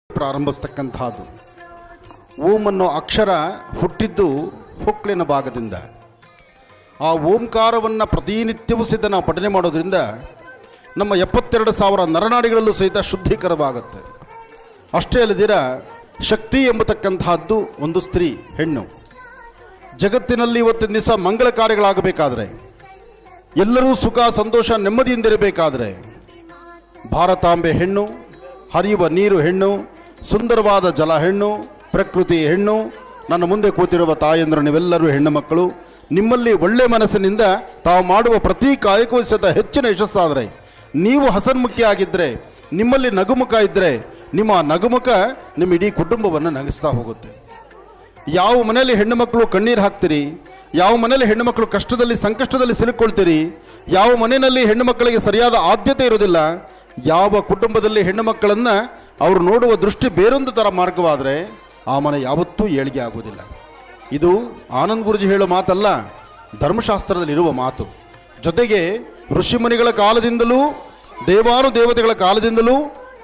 ಪ್ರಾರಂಭಿಸ್ತಕ್ಕಂತಹದ್ದು. ಓಂ ಅನ್ನೋ ಅಕ್ಷರ ಹುಟ್ಟಿದ್ದು ಹೊಕ್ಕಳಿನ ಭಾಗದಿಂದ. ಆ ಓಂಕಾರವನ್ನು ಪ್ರತಿನಿತ್ಯವೂ ಸಹಿತ ನಾವು ಪಠನೆ ಮಾಡೋದ್ರಿಂದ ನಮ್ಮ 72,000 ನರನಾಡಿಗಳಲ್ಲೂ ಸಹಿತ ಶುದ್ಧೀಕರವಾಗುತ್ತೆ. ಅಷ್ಟೇ ಅಲ್ಲದಿರ ಶಕ್ತಿ ಎಂಬತಕ್ಕಂತಹದ್ದು ಒಂದು ಸ್ತ್ರೀ, ಹೆಣ್ಣು. ಜಗತ್ತಿನಲ್ಲಿ ಇವತ್ತಿನ ದಿವಸ ಮಂಗಳ ಕಾರ್ಯಗಳಾಗಬೇಕಾದ್ರೆ, ಎಲ್ಲರೂ ಸುಖ ಸಂತೋಷ ನೆಮ್ಮದಿಯಿಂದಿರಬೇಕಾದ್ರೆ ಭಾರತಾಂಬೆ ಹೆಣ್ಣು, ಹರಿಯುವ ನೀರು ಹೆಣ್ಣು, ಸುಂದರವಾದ ಜಲ ಹೆಣ್ಣು, ಪ್ರಕೃತಿ ಹೆಣ್ಣು. ನನ್ನ ಮುಂದೆ ಕೂತಿರುವ ತಾಯಂದರು ನೀವೆಲ್ಲರೂ ಹೆಣ್ಣು ಮಕ್ಕಳು. ನಿಮ್ಮಲ್ಲಿ ಒಳ್ಳೆ ಮನಸ್ಸಿನಿಂದ ತಾವು ಮಾಡುವ ಪ್ರತಿ ಕಾಯಕವೂ ಸಹಿತ ಹೆಚ್ಚಿನ ಯಶಸ್ಸಾದರೆ, ನೀವು ಹಸನ್ಮುಖಿಯಾಗಿದ್ದರೆ, ನಿಮ್ಮಲ್ಲಿ ನಗುಮುಖ ಇದ್ದರೆ, ನಿಮ್ಮ ನಗುಮುಖ ನಿಮ್ಮ ಇಡೀ ಕುಟುಂಬವನ್ನು ನಗಿಸ್ತಾ ಹೋಗುತ್ತೆ. ಯಾವ ಮನೆಯಲ್ಲಿ ಹೆಣ್ಣು ಮಕ್ಕಳು ಕಣ್ಣೀರು ಹಾಕ್ತೀರಿ, ಯಾವ ಮನೆಯಲ್ಲಿ ಹೆಣ್ಣು ಮಕ್ಕಳು ಕಷ್ಟದಲ್ಲಿ ಸಂಕಷ್ಟದಲ್ಲಿ ಸಿಲುಕೊಳ್ತೀರಿ, ಯಾವ ಮನೆಯಲ್ಲಿ ಹೆಣ್ಣು ಮಕ್ಕಳಿಗೆ ಸರಿಯಾದ ಆದ್ಯತೆ ಇರೋದಿಲ್ಲ, ಯಾವ ಕುಟುಂಬದಲ್ಲಿ ಹೆಣ್ಣು ಮಕ್ಕಳನ್ನು ಅವರು ನೋಡುವ ದೃಷ್ಟಿ ಬೇರೊಂದು ಥರ ಮಾರ್ಗವಾದರೆ ಆ ಮನೆ ಯಾವತ್ತೂ ಏಳಿಗೆ ಆಗುವುದಿಲ್ಲ. ಇದು ಆನಂದ್ ಗುರುಜಿ ಹೇಳೋ ಮಾತಲ್ಲ, ಧರ್ಮಶಾಸ್ತ್ರದಲ್ಲಿರುವ ಮಾತು. ಜೊತೆಗೆ ಋಷಿಮುನಿಗಳ ಕಾಲದಿಂದಲೂ ದೇವಾನುದೇವತೆಗಳ ಕಾಲದಿಂದಲೂ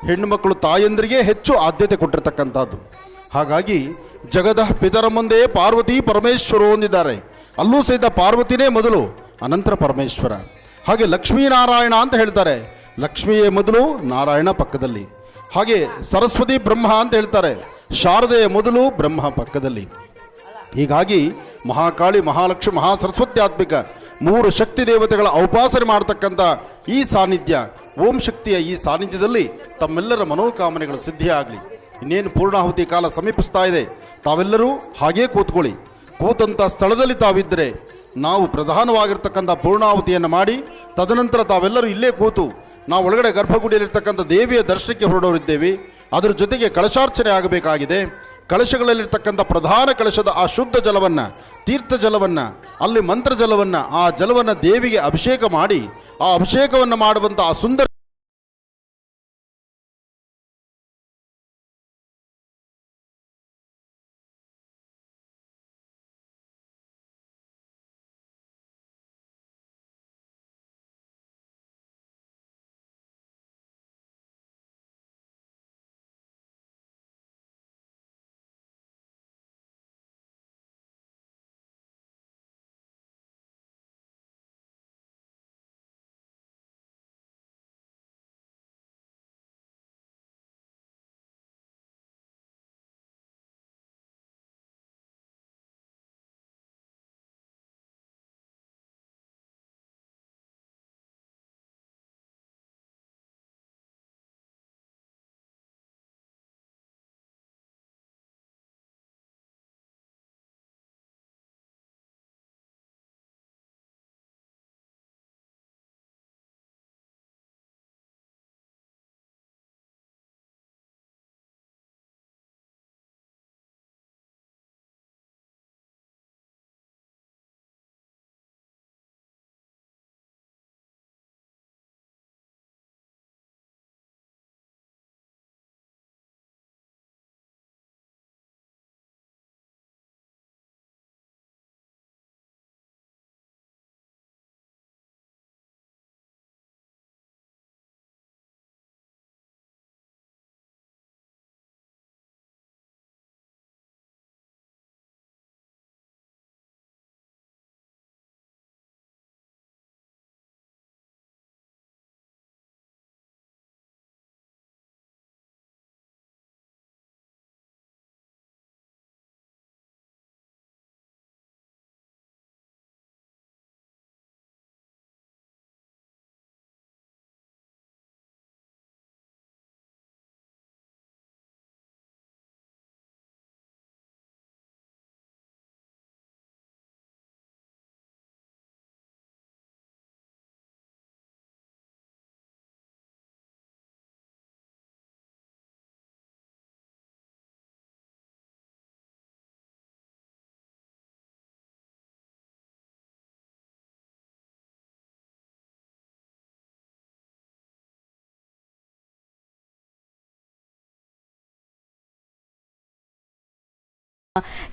ಹೆಣ್ಣು ಮಕ್ಕಳು ತಾಯಂದರಿಗೆ ಹೆಚ್ಚು ಆದ್ಯತೆ ಕೊಟ್ಟಿರ್ತಕ್ಕಂಥದ್ದು. ಹಾಗಾಗಿ ಜಗದ ಪಿತರ ಮುಂದೆ ಪಾರ್ವತಿ ಪರಮೇಶ್ವರು ಹೊಂದಿದ್ದಾರೆ. ಅಲ್ಲೂ ಸಹಿತ ಪಾರ್ವತಿನೇ ಮೊದಲು, ಅನಂತರ ಪರಮೇಶ್ವರ. ಹಾಗೆ ಲಕ್ಷ್ಮೀನಾರಾಯಣ ಅಂತ ಹೇಳ್ತಾರೆ, ಲಕ್ಷ್ಮಿಯೇ ಮೊದಲು, ನಾರಾಯಣ ಪಕ್ಕದಲ್ಲಿ. ಹಾಗೆ ಸರಸ್ವತಿ ಬ್ರಹ್ಮ ಅಂತ ಹೇಳ್ತಾರೆ, ಶಾರದೆಯ ಮೊದಲು, ಬ್ರಹ್ಮ ಪಕ್ಕದಲ್ಲಿ. ಹೀಗಾಗಿ ಮಹಾಕಾಳಿ, ಮಹಾಲಕ್ಷ್ಮಿ, ಮಹಾಸರಸ್ವತ್ಯಾತ್ಮಿಕ 3 ಶಕ್ತಿ ದೇವತೆಗಳ ಔಪಾಸನೆ ಮಾಡತಕ್ಕಂಥ ಈ ಸಾನ್ನಿಧ್ಯ, ಓಂ ಶಕ್ತಿಯ ಈ ಸಾನ್ನಿಧ್ಯದಲ್ಲಿ ತಮ್ಮೆಲ್ಲರ ಮನೋಕಾಮನೆಗಳು ಸಿದ್ಧಿಯಾಗಲಿ. ಇನ್ನೇನು ಪೂರ್ಣಾಹುತಿ ಕಾಲ ಸಮೀಪಿಸ್ತಾ ಇದೆ. ತಾವೆಲ್ಲರೂ ಹಾಗೇ ಕೂತ್ಕೊಳ್ಳಿ. ಕೂತಂಥ ಸ್ಥಳದಲ್ಲಿ ತಾವಿದ್ದರೆ ನಾವು ಪ್ರಧಾನವಾಗಿರ್ತಕ್ಕಂಥ ಪೂರ್ಣಾಹುತಿಯನ್ನು ಮಾಡಿ, ತದನಂತರ ತಾವೆಲ್ಲರೂ ಇಲ್ಲೇ ಕೂತು ನಾವು ಒಳಗಡೆ ಗರ್ಭಗುಡಿಯಲ್ಲಿರ್ತಕ್ಕಂಥ ದೇವಿಯ ದರ್ಶನಕ್ಕೆ ಹೊರಡೋರಿದ್ದೇವೆ. ಅದರ ಜೊತೆಗೆ ಕಳಶಾರ್ಚನೆ ಆಗಬೇಕಾಗಿದೆ. ಕಳಶಗಳಲ್ಲಿರ್ತಕ್ಕಂಥ ಪ್ರಧಾನ ಕಳಶದ ಆ ಶುದ್ಧ ಜಲವನ್ನು, ತೀರ್ಥ ಜಲವನ್ನು, ಅಲ್ಲಿ ಮಂತ್ರ ಜಲವನ್ನು, ಆ ಜಲವನ್ನು ದೇವಿಗೆ ಅಭಿಷೇಕ ಮಾಡಿ ಆ ಅಭಿಷೇಕವನ್ನು ಮಾಡುವಂಥ ಆ ಸುಂದರ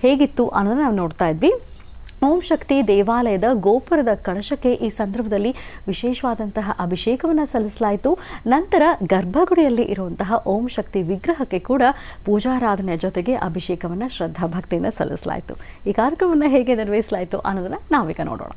ಹೇಗಿತ್ತು ಅನ್ನೋದನ್ನ ನಾವು ನೋಡ್ತಾ ಇದ್ವಿ. ಓಂ ಶಕ್ತಿ ದೇವಾಲಯದ ಗೋಪುರದ ಕಳಶಕ್ಕೆ ಈ ಸಂದರ್ಭದಲ್ಲಿ ವಿಶೇಷವಾದಂತಹ ಅಭಿಷೇಕವನ್ನು ಸಲ್ಲಿಸಲಾಯಿತು. ನಂತರ ಗರ್ಭಗುಡಿಯಲ್ಲಿ ಇರುವಂತಹ ಓಂ ಶಕ್ತಿ ವಿಗ್ರಹಕ್ಕೆ ಕೂಡ ಪೂಜಾರಾಧನೆಯ ಜೊತೆಗೆ ಅಭಿಷೇಕವನ್ನು ಶ್ರದ್ಧಾ ಭಕ್ತಿಯಿಂದ ಸಲ್ಲಿಸಲಾಯಿತು. ಈ ಕಾರ್ಯಕ್ರಮವನ್ನು ಹೇಗೆ ನಿರ್ವಹಿಸಲಾಯಿತು ಅನ್ನೋದನ್ನ ನಾವೀಗ ನೋಡೋಣ.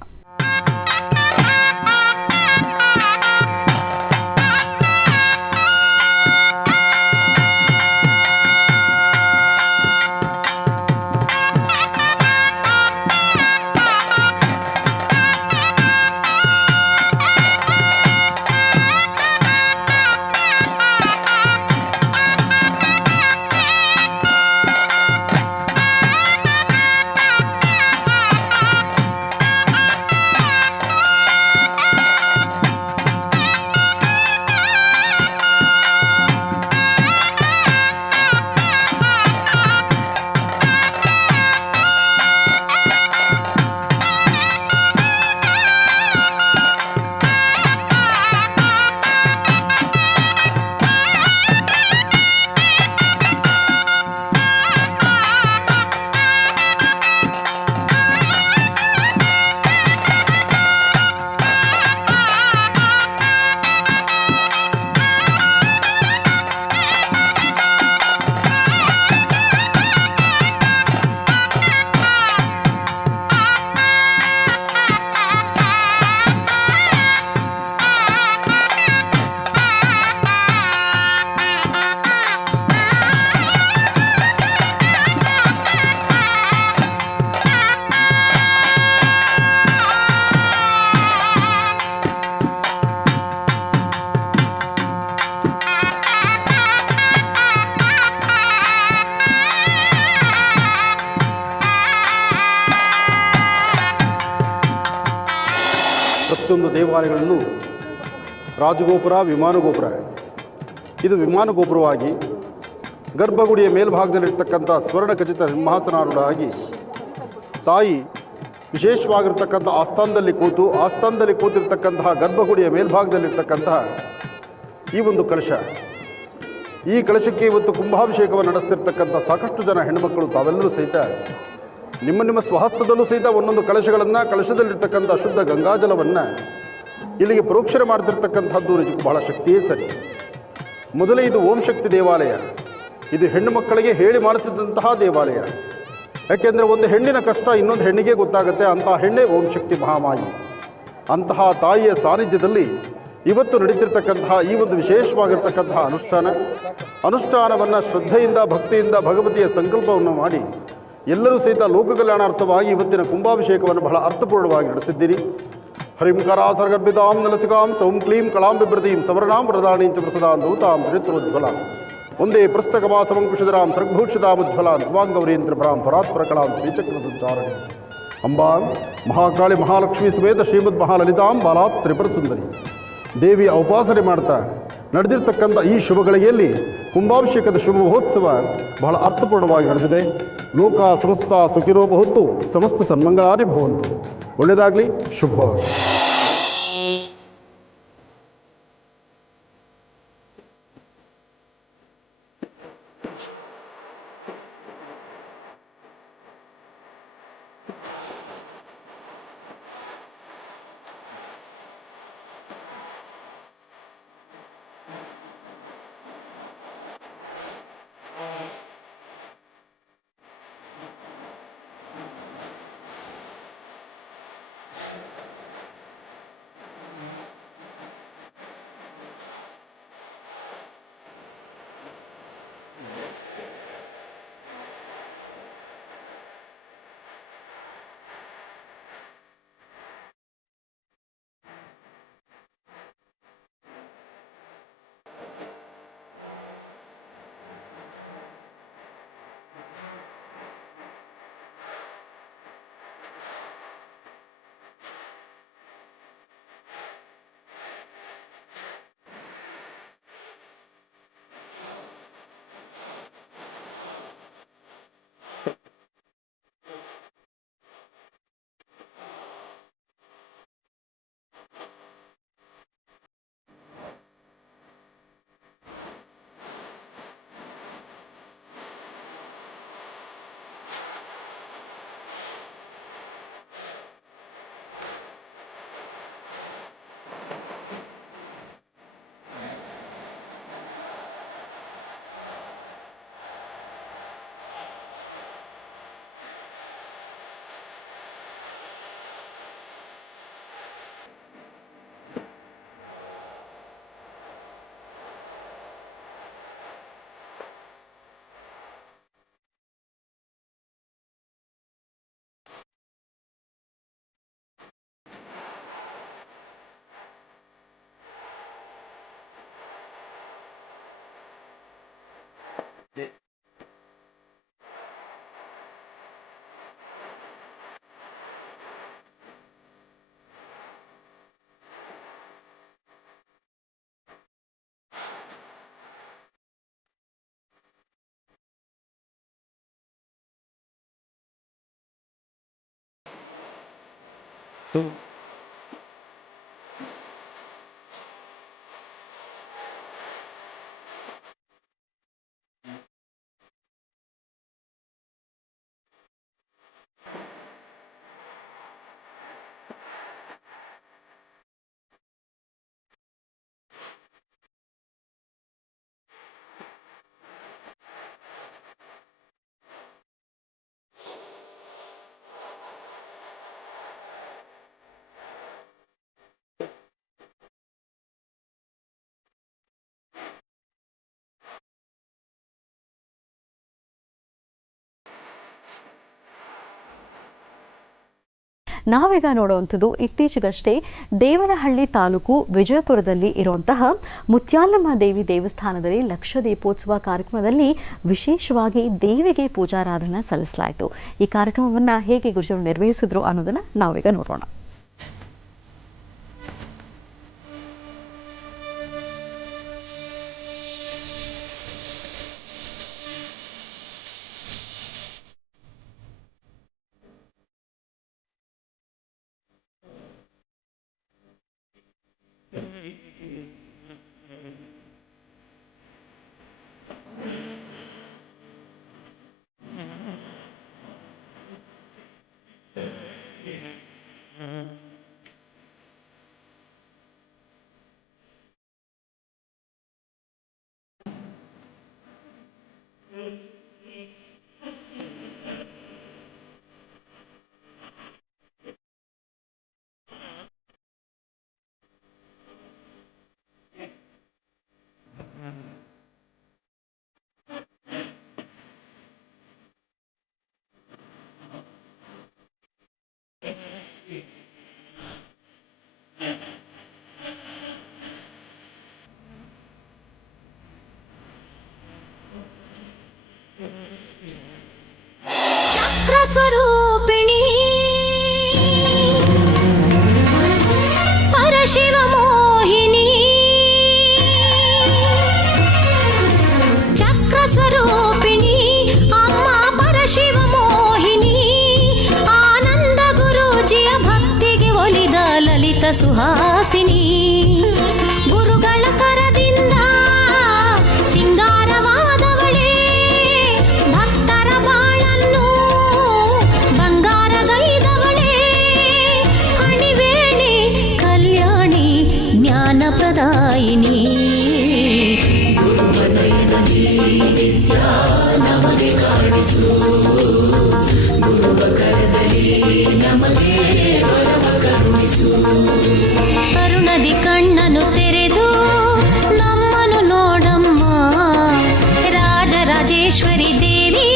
ಪ್ರತಿಯೊಂದು ದೇವಾಲಯಗಳನ್ನು ರಾಜಗೋಪುರ, ವಿಮಾನ ಗೋಪುರ. ಇದು ವಿಮಾನ ಗೋಪುರವಾಗಿ ಗರ್ಭಗುಡಿಯ ಮೇಲ್ಭಾಗದಲ್ಲಿರ್ತಕ್ಕಂಥ ಸ್ವರ್ಣ ಖಚಿತ ಸಿಂಹಾಸನಾರೂಢ ಆಗಿ ತಾಯಿ ವಿಶೇಷವಾಗಿರ್ತಕ್ಕಂಥ ಆಸ್ಥಾನದಲ್ಲಿ ಕೂತಿರ್ತಕ್ಕಂತಹ ಗರ್ಭಗುಡಿಯ ಮೇಲ್ಭಾಗದಲ್ಲಿರ್ತಕ್ಕಂತಹ ಈ ಒಂದು ಕಳಶ, ಈ ಕಳಶಕ್ಕೆ ಇವತ್ತು ಕುಂಭಾಭಿಷೇಕವನ್ನು ನಡೆಸ್ತಿರ್ತಕ್ಕಂಥ ಸಾಕಷ್ಟು ಜನ ಹೆಣ್ಣುಮಕ್ಕಳು ತಾವೆಲ್ಲರೂ ಸಹಿತ ನಿಮ್ಮ ಸ್ವಹಸ್ತದಲ್ಲೂ ಸಹಿತ ಒಂದೊಂದು ಕಳಶದಲ್ಲಿರ್ತಕ್ಕಂಥ ಶುದ್ಧ ಗಂಗಾಜಲವನ್ನು ಇಲ್ಲಿಗೆ ಪ್ರೋಕ್ಷಣೆ ಮಾಡ್ತಿರ್ತಕ್ಕಂಥದ್ದು ನಿಜಕ್ಕೂ ಬಹಳ ಶಕ್ತಿಯೇ ಸರಿ. ಮೊದಲೇ ಇದು ಓಂ ಶಕ್ತಿ ದೇವಾಲಯ, ಇದು ಹೆಣ್ಣು ಮಕ್ಕಳಿಗೆ ಹೇಳಿ ಮಾಡಿಸಿದಂತಹ ದೇವಾಲಯ. ಯಾಕೆಂದರೆ ಒಂದು ಹೆಣ್ಣಿನ ಕಷ್ಟ ಇನ್ನೊಂದು ಹೆಣ್ಣಿಗೆ ಗೊತ್ತಾಗುತ್ತೆ, ಅಂತಹ ಹೆಣ್ಣೆ ಓಂ ಶಕ್ತಿ ಮಹಾಮಾಯಿ. ಅಂತಹ ತಾಯಿಯ ಸಾನ್ನಿಧ್ಯದಲ್ಲಿ ಇವತ್ತು ನಡೀತಿರ್ತಕ್ಕಂತಹ ಈ ಒಂದು ವಿಶೇಷವಾಗಿರ್ತಕ್ಕಂತಹ ಅನುಷ್ಠಾನವನ್ನು ಶ್ರದ್ಧೆಯಿಂದ ಭಕ್ತಿಯಿಂದ ಭಗವತಿಯ ಸಂಕಲ್ಪವನ್ನು ಮಾಡಿ ಎಲ್ಲರೂ ಸಹಿತ ಲೋಕ ಕಲ್ಯಾಣಾರ್ಥವಾಗಿ ಇವತ್ತಿನ ಕುಂಭಾಭಿಷೇಕವನ್ನು ಬಹಳ ಅರ್ಥಪೂರ್ಣವಾಗಿ ನಡೆಸಿದ್ದೀರಿ. ಹರಿಂಕರಾಸರ್ಗರ್ಭಿತಾಂ ನಲಸಿಕಾಂ ಸೌಂ ಕ್ಲೀಂ ಕಳಾಂ ಬಿಭ್ರತೀಂ ಸವರ್ಣಾಂ ಪ್ರದಾಣೀಂಚ ಪ್ರಸದಾಂ ದೌತಾಂ ತ್ರಿನೇತ್ರೋಜ್ವಲಾಂ ಒಂದೇ ಪುಸ್ತಕವಾಸವಂಕುಶಿಧರಾಂ ಸರ್ಗಭೂಷಿತಾಮುಜ್ವಲಾಂ ಧ್ವಾಂಗೌರೀಂದ್ರಭರಾಂ ಪರಾತ್ಪರಕಲಾಂ ಶ್ರೀಚಕ್ರ ಸಂಚಾರಣಿ ಅಂಬಾಂ ಮಹಾಕಾಳಿ ಮಹಾಲಕ್ಷ್ಮೀ ಸಮೇತ ಶ್ರೀಮದ್ ಮಹಾಲಲಿತಾಂ ಬಾಲಾತ್ ತ್ರಿಪುರ ಸುಂದರಿ ದೇವಿಯ ಉಪಾಸನೆ ಮಾಡ್ತಾ ನಡೆದಿರ್ತಕ್ಕಂಥ ಈ ಶುಭಗಳಿಗೆಯಲ್ಲಿ ಕುಂಭಾಭಿಷೇಕದ ಶುಭ ಮಹೋತ್ಸವ ಬಹಳ ಅರ್ಥಪೂರ್ಣವಾಗಿ ನಡೆದಿದೆ. ಲೋಕ ಸಮಸ್ತ ಸುಖಿನೋ ಭವಂತು, ಸಮಸ್ತ ಸನ್ಮಂಗಳಾನಿ ಭವಂತು. ಒಳ್ಳೆಯದಾಗಲಿ, ಶುಭವಾಗಲಿ. ನಾವೀಗ ನೋಡುವಂಥದ್ದು ಇತ್ತೀಚೆಗಷ್ಟೇ ದೇವನಹಳ್ಳಿ ತಾಲೂಕು ವಿಜಯಪುರದಲ್ಲಿ ಇರುವಂತಹ ಮುತ್ಯಾಲಮ್ಮ ದೇವಿ ದೇವಸ್ಥಾನದಲ್ಲಿ ಲಕ್ಷ ದೀಪೋತ್ಸವ ಕಾರ್ಯಕ್ರಮದಲ್ಲಿ ವಿಶೇಷವಾಗಿ ದೇವಿಗೆ ಪೂಜಾರಾಧನೆ ಸಲ್ಲಿಸಲಾಯಿತು. ಈ ಕಾರ್ಯಕ್ರಮವನ್ನು ಹೇಗೆ ಗುರುಜರು ನಿರ್ವಹಿಸಿದ್ರು ಅನ್ನೋದನ್ನು ನಾವೀಗ ನೋಡೋಣ. ಸ್ವರೂಪಿಣಿ ಪರಶಿವ ಮೋಹಿನಿ ಚಕ್ರ ಸ್ವರೂಪಿಣಿ ಅಮ್ಮ ಪರಶಿವ ಮೋಹಿನಿ ಆನಂದ ಗುರೂಜಿಯ ಭಕ್ತಿಗೆ ಒಲಿದ ಲಲಿತ ಸುಹಾಸಿನಿ ಗುರುಗಳ ಕರದಿಂದ ಸಿಂಗಾರವಾದವಳೇ ಭಕ್ತರ ಬಾಳನ್ನು ಬಂಗಾರಗೈದವಳೇ ಹಣಿವೇಣಿ ಕಲ್ಯಾಣಿ ಜ್ಞಾನ ಪ್ರದಾಯಿನಿ ನಮಗೆ ಕಾಣಿಸು ಗುರುವ ಕರದಲ್ಲಿ ನಮಗೆ ವರವ ಕರುಣಿಸು ಕರುಣದಿ ಕಣ್ಣನು ತೆರೆದು ನಮ್ಮನು ನೋಡಮ್ಮ ರಾಜರಾಜೇಶ್ವರಿ ದೇವಿ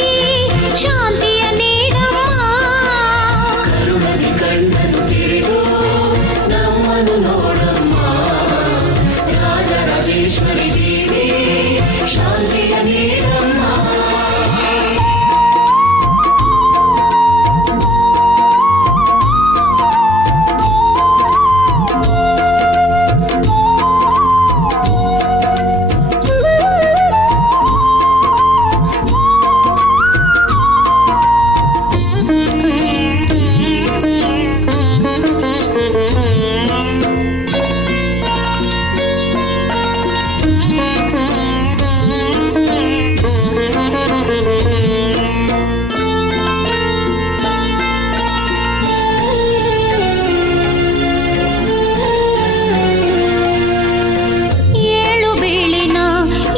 ಶಾಂತಿಯ ನೀಡಮ್ಮ ಕರುಣದಿ ಕಣ್ಣನು ತೆರೆದು ನಮ್ಮನು ನೋಡಮ್ಮ ರಾಜರಾಜೇಶ್ವರಿ ದೇವಿ ಶಾಂತಿಯ ನೀಡಮ್ಮ ಏಳು ಬೀಳಿನ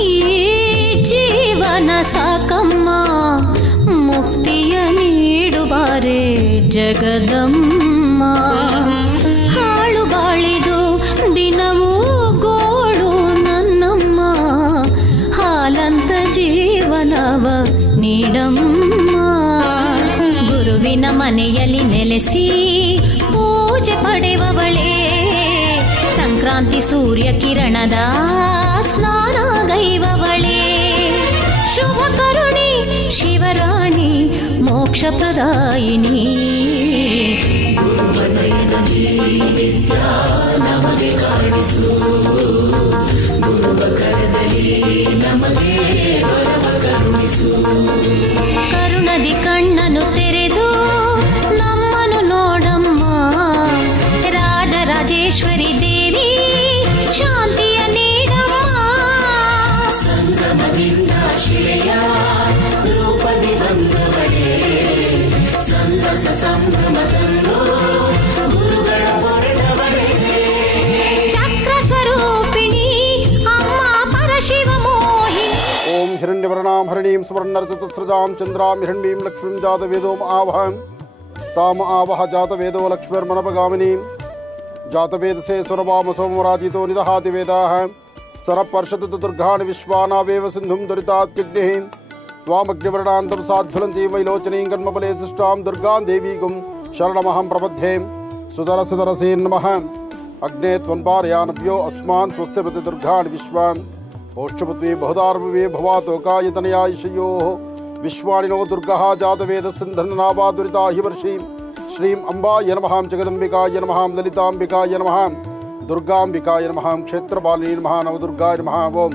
ಈ ಜೀವನ ಸಾಕಮ್ಮ ಮುಕ್ತಿಯ ನೀಡುಬಾರೆ ಜಗದಮ್ಮ ಹಾಳು ಬಾಳಿದು ದಿನವೂ ಗೋಳು ನನ್ನಮ್ಮ ಹಾಲಂತ ಜೀವನವ ನೀಡಮ್ಮ ಗುರುವಿನ ಮನೆಯಲ್ಲಿ ನೆಲೆಸಿ ಪೂಜೆ ಪಡೆವವಳೇ ಸಂಕ್ರಾಂತಿ ಸೂರ್ಯ ಕಿರಣದ ಸ್ನಾನಗೈವವಳೇ ಶುಭ ಕರುಣಿ ಶಿವರಾಣಿ ಮೋಕ್ಷ ಪ್ರದಾಯಿನಿ ನಮಗೆ ಕಾಣಿಸು ಗುರುವ ಕರದಲ್ಲಿ ನಮಗೆ ವರವ ಕರುಣಿಸು ಕರುಣದಿ ಕಣ್ಣನು ತೆರೆದು ನಮ್ಮನು ನೋಡಮ್ಮ ರಾಜರಾಜೇಶ್ವರಿ ದೇವಿ ಶಾಂತಿಯ ನೀಡಮ್ಮ ಸಂಗಮದಿಂದ ಶಿಲೆಯ ರೂಪದಿ ಬಂದವಳೇ ಸಂತಸ ಸಂಭ್ರಮದಲ್ಲೂ ಗುರುಗಳ ಪೊರೆದವಳೇ ಚಕ್ರ ಸ್ವರೂಪಿಣಿ ಅಮ್ಮ ಪರಶಿವ ಮೋಹಿನಿ ಓಂ ಹಿರಣ್ಯವರ್ಣಾಂ ಹರಿಣೀಂ ಸುವರ್ಣರಜತಸ್ರಜಾಂ ಚಂದ್ರಾಂ ಹಿರಣ್ಯೀಂ ಲಕ್ಷ್ಮೀಂ ಜಾತವೇದೋಂ ಆವಹಂ ತಾಮ ಆವಹ ಜಾತವೇದೋ ಲಕ್ಷ್ಮೀರ್ಮನಪಗಾಮಿನೀಂ ಜಾತವೇದಸೇ ಸುರವಾಮ ಸೋಮರಾಜಿತೋ ನಿದಹಾತಿ ವೇದಾಃ सरपर्षद दुर्गाणि विश्वानावेव सिन्धुं दुरितात्यग्निः त्वामग्निवर्णान्तं साज्ज्वलन्तीं वैलोचनीं कर्मबले सृष्टां दुर्गां देवीगुं शरणमहं प्रपद्ये सुदरसुदरसे नमः अग्ने त्वन्पारयानभ्यो अस्मान् स्वस्तिपति दुर्गाणि विश्वां ओष्ठपत्वे बहुधार्भवे भवातोकायतनयायशयोः विश्वाणिनो दुर्गः जातवेदसिन्धन्नावा दुरिता हि वर्षीं श्रीं अम्बाय नमः जगदम्बिकाय नमः ललिताम्बिकाय नमः दुर्गांबिकाय नमः क्षेत्रपालिनी नमः नवदुर्गाय नमः ओं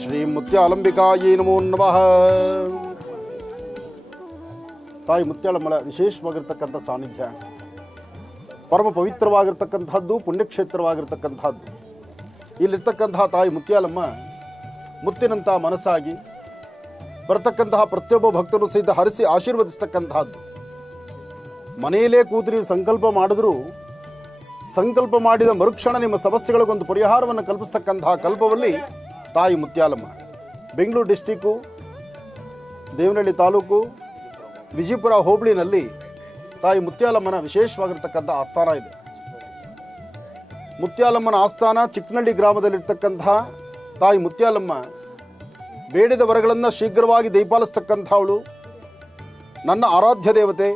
श्री ಮುತ್ಯಾಲಂಬಿಕಾಯೇ ನಮೋ ನಮಃ. ತಾಯಿ ಮುತ್ಯಾಲಮ್ಮಳ ವಿಶೇಷವಾಗಿರ್ತಕ್ಕಂಥ ಸಾನ್ನಿಧ್ಯ ಪರಮ ಪವಿತ್ರವಾಗಿರ್ತಕ್ಕಂಥದ್ದು, ಪುಣ್ಯಕ್ಷೇತ್ರವಾಗಿರ್ತಕ್ಕಂಥದ್ದು. ಇಲ್ಲಿರ್ತಕ್ಕಂತಹ ತಾಯಿ ಮುತ್ಯಾಲಮ್ಮ ಮುತ್ತಿನಂಥ ಮನಸ್ಸಾಗಿ ಬರತಕ್ಕಂತಹ ಪ್ರತಿಯೊಬ್ಬ ಭಕ್ತರು ಸಹಿತ ಹರಿಸಿ ಆಶೀರ್ವದಿಸ್ತಕ್ಕಂಥದ್ದು. ಮನೆಯಲ್ಲೇ ಕೂತು ನೀವು ಸಂಕಲ್ಪ ಮಾಡಿದ್ರೂ ಸಂಕಲ್ಪ ಮಾಡಿದ ಮರುಕ್ಷಣ ನಿಮ್ಮ ಸಮಸ್ಯೆಗಳಿಗೊಂದು ಪರಿಹಾರವನ್ನು ಕಲ್ಪಿಸ್ತಕ್ಕಂತಹ ಕಲ್ಪವಲ್ಲಿ ತಾಯಿ ಮುತ್ಯಾಲಮ್ಮ. ಬೆಂಗಳೂರು ಡಿಸ್ಟಿಕ್ಕು, ದೇವನಹಳ್ಳಿ ತಾಲೂಕು, ವಿಜಯಪುರ ಹೋಬಳಿನಲ್ಲಿ ತಾಯಿ ಮುತ್ಯಾಲಮ್ಮನ ವಿಶೇಷವಾಗಿರ್ತಕ್ಕಂಥ ಆಸ್ಥಾನ ಇದೆ. ಮುತ್ಯಾಲಮ್ಮನ ಆಸ್ಥಾನ ಚಿಕ್ಕನಹಳ್ಳಿ ಗ್ರಾಮದಲ್ಲಿರ್ತಕ್ಕಂತಹ ತಾಯಿ ಮುತ್ಯಾಲಮ್ಮ ಬೇಡಿದ ವರಗಳನ್ನು ಶೀಘ್ರವಾಗಿ ದಯಪಾಲಿಸ್ತಕ್ಕಂಥವಳು, ನನ್ನ ಆರಾಧ್ಯ ದೇವತೆ.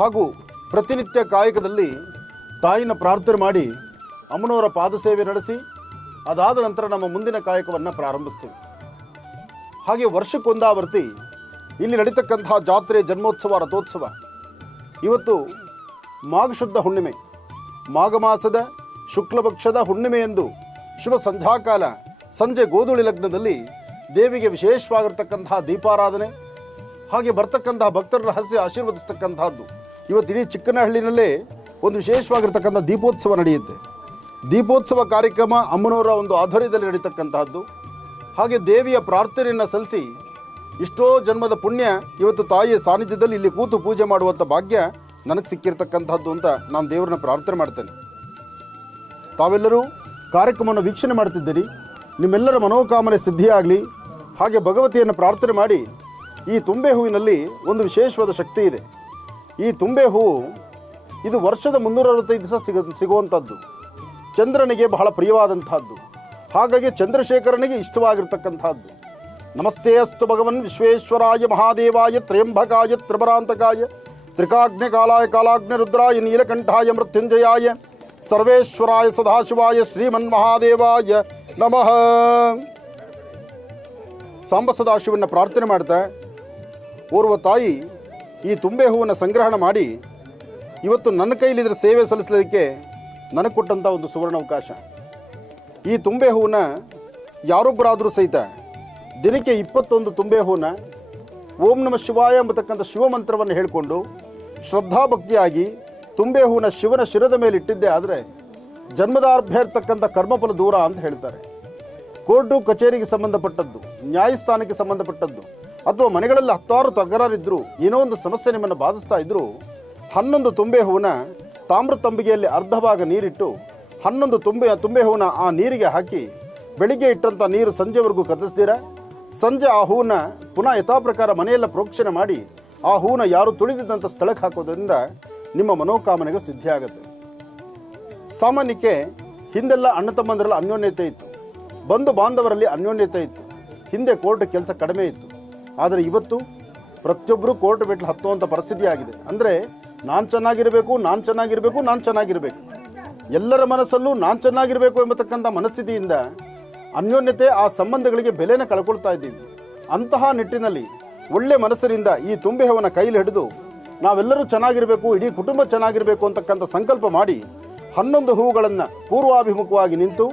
ಹಾಗೂ ಪ್ರತಿನಿತ್ಯ ಕಾಯಕದಲ್ಲಿ ತಾಯಿನ ಪ್ರಾರ್ಥನೆ ಮಾಡಿ ಅಮ್ಮನವರ ಪಾದಸೇವೆ ನಡೆಸಿ ಅದಾದ ನಂತರ ನಮ್ಮ ಮುಂದಿನ ಕಾಯಕವನ್ನು ಪ್ರಾರಂಭಿಸ್ತೀವಿ. ಹಾಗೆ ವರ್ಷಕ್ಕೊಂದಾವರ್ತಿ ಇಲ್ಲಿ ನಡೀತಕ್ಕಂತಹ ಜಾತ್ರೆ, ಜನ್ಮೋತ್ಸವ, ರಥೋತ್ಸವ. ಇವತ್ತು ಮಾಘ ಶುದ್ಧ ಹುಣ್ಣಿಮೆ, ಮಾಘ ಮಾಸದ ಶುಕ್ಲಪಕ್ಷದ ಹುಣ್ಣಿಮೆಯಂದು ಶುಭ ಸಂಧ್ಯಾಕಾಲ ಸಂಜೆ ಗೋಧೂಳಿ ಲಗ್ನದಲ್ಲಿ ದೇವಿಗೆ ವಿಶೇಷವಾಗಿರ್ತಕ್ಕಂತಹ ದೀಪಾರಾಧನೆ, ಹಾಗೆ ಬರ್ತಕ್ಕಂತಹ ಭಕ್ತರ ರಹಸ್ಯ ಆಶೀರ್ವದಿಸ್ತಕ್ಕಂತಹದ್ದು. ಇವತ್ತು ಇಡೀ ಚಿಕ್ಕನಹಳ್ಳಿನಲ್ಲೇ ಒಂದು ವಿಶೇಷವಾಗಿರ್ತಕ್ಕಂಥ ದೀಪೋತ್ಸವ ನಡೆಯುತ್ತೆ. ದೀಪೋತ್ಸವ ಕಾರ್ಯಕ್ರಮ ಅಮ್ಮನವರ ಒಂದು ಆಧ್ವರ್ಯದಲ್ಲಿ ನಡೀತಕ್ಕಂತಹದ್ದು. ಹಾಗೆ ದೇವಿಯ ಪ್ರಾರ್ಥನೆಯನ್ನು ಸಲ್ಲಿಸಿ ಇಷ್ಟೋ ಜನ್ಮದ ಪುಣ್ಯ ಇವತ್ತು ತಾಯಿಯ ಸಾನ್ನಿಧ್ಯದಲ್ಲಿ ಇಲ್ಲಿ ಕೂತು ಪೂಜೆ ಮಾಡುವಂಥ ಭಾಗ್ಯ ನನಗೆ ಸಿಕ್ಕಿರ್ತಕ್ಕಂಥದ್ದು ಅಂತ ನಾನು ದೇವರನ್ನ ಪ್ರಾರ್ಥನೆ ಮಾಡ್ತೇನೆ. ತಾವೆಲ್ಲರೂ ಕಾರ್ಯಕ್ರಮವನ್ನು ವೀಕ್ಷಣೆ ಮಾಡ್ತಿದ್ದೀರಿ. ನಿಮ್ಮೆಲ್ಲರ ಮನೋಕಾಮನೆ ಸಿದ್ಧಿಯಾಗಲಿ. ಹಾಗೆ ಭಗವತಿಯನ್ನು ಪ್ರಾರ್ಥನೆ ಮಾಡಿ. ಈ ತುಂಬೆ ಹೂವಿನಲ್ಲಿ ಒಂದು ವಿಶೇಷವಾದ ಶಕ್ತಿ ಇದೆ. ಈ ತುಂಬೆ ಹೂವು ಇದು ವರ್ಷದ 365 ದಿವಸ ಸಿಗುವಂಥದ್ದು. ಚಂದ್ರನಿಗೆ ಬಹಳ ಪ್ರಿಯವಾದಂತಹದ್ದು. ಹಾಗಾಗಿ ಚಂದ್ರಶೇಖರನಿಗೆ ಇಷ್ಟವಾಗಿರ್ತಕ್ಕಂಥದ್ದು. ನಮಸ್ತೆ ಅಸ್ತು ಭಗವನ್ ವಿಶ್ವೇಶ್ವರಾಯ ಮಹಾದೇವಾಯ ತ್ರ್ಯಂಬಕಾಯ ತ್ರಿಪರಾಂತಕಾಯ ತ್ರಿಕಾಗ್ನಿಕಾಲಾಯ ಕಾಲಾಗ್ನಿ ರುದ್ರಾಯ ನೀಲಕಂಠಾಯ ಮೃತ್ಯುಂಜಯಾಯ ಸರ್ವೇಶ್ವರಾಯ ಸದಾಶಿವಾಯ ಶ್ರೀಮನ್ಮಹಾದೇವಾಯ ನಮಃ. ಸಾಂಬ ಸದಾಶಿವನ ಪ್ರಾರ್ಥನೆ ಮಾಡ್ತಾ ಓರ್ವ ತಾಯಿ ಈ ತುಂಬೆ ಹೂವನ್ನು ಸಂಗ್ರಹಣ ಮಾಡಿ ಇವತ್ತು ನನ್ನ ಕೈಲಿ ಇದರ ಸೇವೆ ಸಲ್ಲಿಸಲಿಕ್ಕೆ ನನಗೆ ಕೊಟ್ಟಂಥ ಒಂದು ಸುವರ್ಣಾವಕಾಶ. ಈ ತುಂಬೆ ಹೂವನ್ನು ಯಾರೊಬ್ಬರಾದರೂ ಸಹಿತ ದಿನಕ್ಕೆ 21 ತುಂಬೆ ಹೂವನ್ನು ಓಂ ನಮಃ ಶಿವಾಯ ಎಂಬತಕ್ಕಂಥ ಶಿವಮಂತ್ರವನ್ನು ಹೇಳಿಕೊಂಡು ಶ್ರದ್ಧಾಭಕ್ತಿಯಾಗಿ ತುಂಬೆ ಹೂವನ್ನು ಶಿವನ ಶಿರದ ಮೇಲೆ ಇಟ್ಟಿದ್ದೇ ಆದರೆ ಜನ್ಮದಾರ್ಭ್ಯ ಇರ್ತಕ್ಕಂಥ ಕರ್ಮಫಲ ದೂರ ಅಂತ ಹೇಳ್ತಾರೆ. ಕೋರ್ಟು ಕಚೇರಿಗೆ ಸಂಬಂಧಪಟ್ಟದ್ದು, ನ್ಯಾಯಸ್ಥಾನಕ್ಕೆ ಸಂಬಂಧಪಟ್ಟದ್ದು, ಅಥವಾ ಮನೆಗಳಲ್ಲಿ 10 ತಕರಾರಿದ್ದರೂ ಏನೋ ಒಂದು ಸಮಸ್ಯೆ ನಿಮ್ಮನ್ನು ಬಾಧಿಸ್ತಾ ಇದ್ದರೂ 11 ತುಂಬೆ ಹೂವನ್ನು ತಾಮ್ರ ತಂಬಿಗೆಯಲ್ಲಿ ಅರ್ಧ ಭಾಗ ನೀರಿಟ್ಟು 11 ತುಂಬೆ ಹೂವನ್ನು ಆ ನೀರಿಗೆ ಹಾಕಿ ಬೆಳಿಗ್ಗೆ ಇಟ್ಟಂಥ ನೀರು ಸಂಜೆವರೆಗೂ ಕದಸ್ದಿರ ಸಂಜೆ ಆ ಹೂವನ್ನು ಪುನಃ ಯಥಾಪ್ರಕಾರ ಮನೆಯೆಲ್ಲ ಪ್ರೋಕ್ಷಣೆ ಮಾಡಿ ಆ ಹೂವನ್ನು ಯಾರು ತುಳಿದಿದ್ದಂಥ ಸ್ಥಳಕ್ಕೆ ಹಾಕೋದ್ರಿಂದ ನಿಮ್ಮ ಮನೋಕಾಮನೆಗಳು ಸಿದ್ಧಿಯಾಗುತ್ತೆ. ಸಾಮಾನ್ಯಕ್ಕೆ ಹಿಂದೆಲ್ಲ ಅಣ್ಣ ತಮ್ಮಂದರಲ್ಲಿ ಅನ್ಯೋನ್ಯತೆ ಇತ್ತು, ಬಂಧು ಬಾಂಧವರಲ್ಲಿ ಅನ್ಯೋನ್ಯತೆ ಇತ್ತು. ಹಿಂದೆ ಕೋರ್ಟ್ ಕೆಲಸ ಕಡಿಮೆ ಇತ್ತು. ಆದರೆ ಇವತ್ತು ಪ್ರತಿಯೊಬ್ಬರು ಕೋರ್ಟ್ ಮೆಟ್ಲು ಹತ್ತುವಂಥ ಪರಿಸ್ಥಿತಿ ಆಗಿದೆ. ಅಂದರೆ ನಾನು ಚೆನ್ನಾಗಿರಬೇಕು, ನಾನು ಚೆನ್ನಾಗಿರಬೇಕು, ನಾನು ಚೆನ್ನಾಗಿರಬೇಕು, ಎಲ್ಲರ ಮನಸ್ಸಲ್ಲೂ ನಾನು ಚೆನ್ನಾಗಿರಬೇಕು ಎಂಬತಕ್ಕಂಥ ಮನಸ್ಥಿತಿಯಿಂದ ಅನ್ಯೋನ್ಯತೆ, ಆ ಸಂಬಂಧಗಳಿಗೆ ಬೆಲೆನ ಕಳ್ಕೊಳ್ತಾ ಇದ್ದೀವಿ. ಅಂತಹ ನಿಟ್ಟಿನಲ್ಲಿ ಒಳ್ಳೆ ಮನಸ್ಸಿನಿಂದ ಈ ತುಂಬೆ ಹೂವನ್ನು ಕೈಲಿ ಹಿಡಿದು ನಾವೆಲ್ಲರೂ ಚೆನ್ನಾಗಿರಬೇಕು, ಇಡೀ ಕುಟುಂಬ ಚೆನ್ನಾಗಿರಬೇಕು ಅಂತಕ್ಕಂಥ ಸಂಕಲ್ಪ ಮಾಡಿ 11 ಹೂವುಗಳನ್ನು ಪೂರ್ವಾಭಿಮುಖವಾಗಿ ನಿಂತು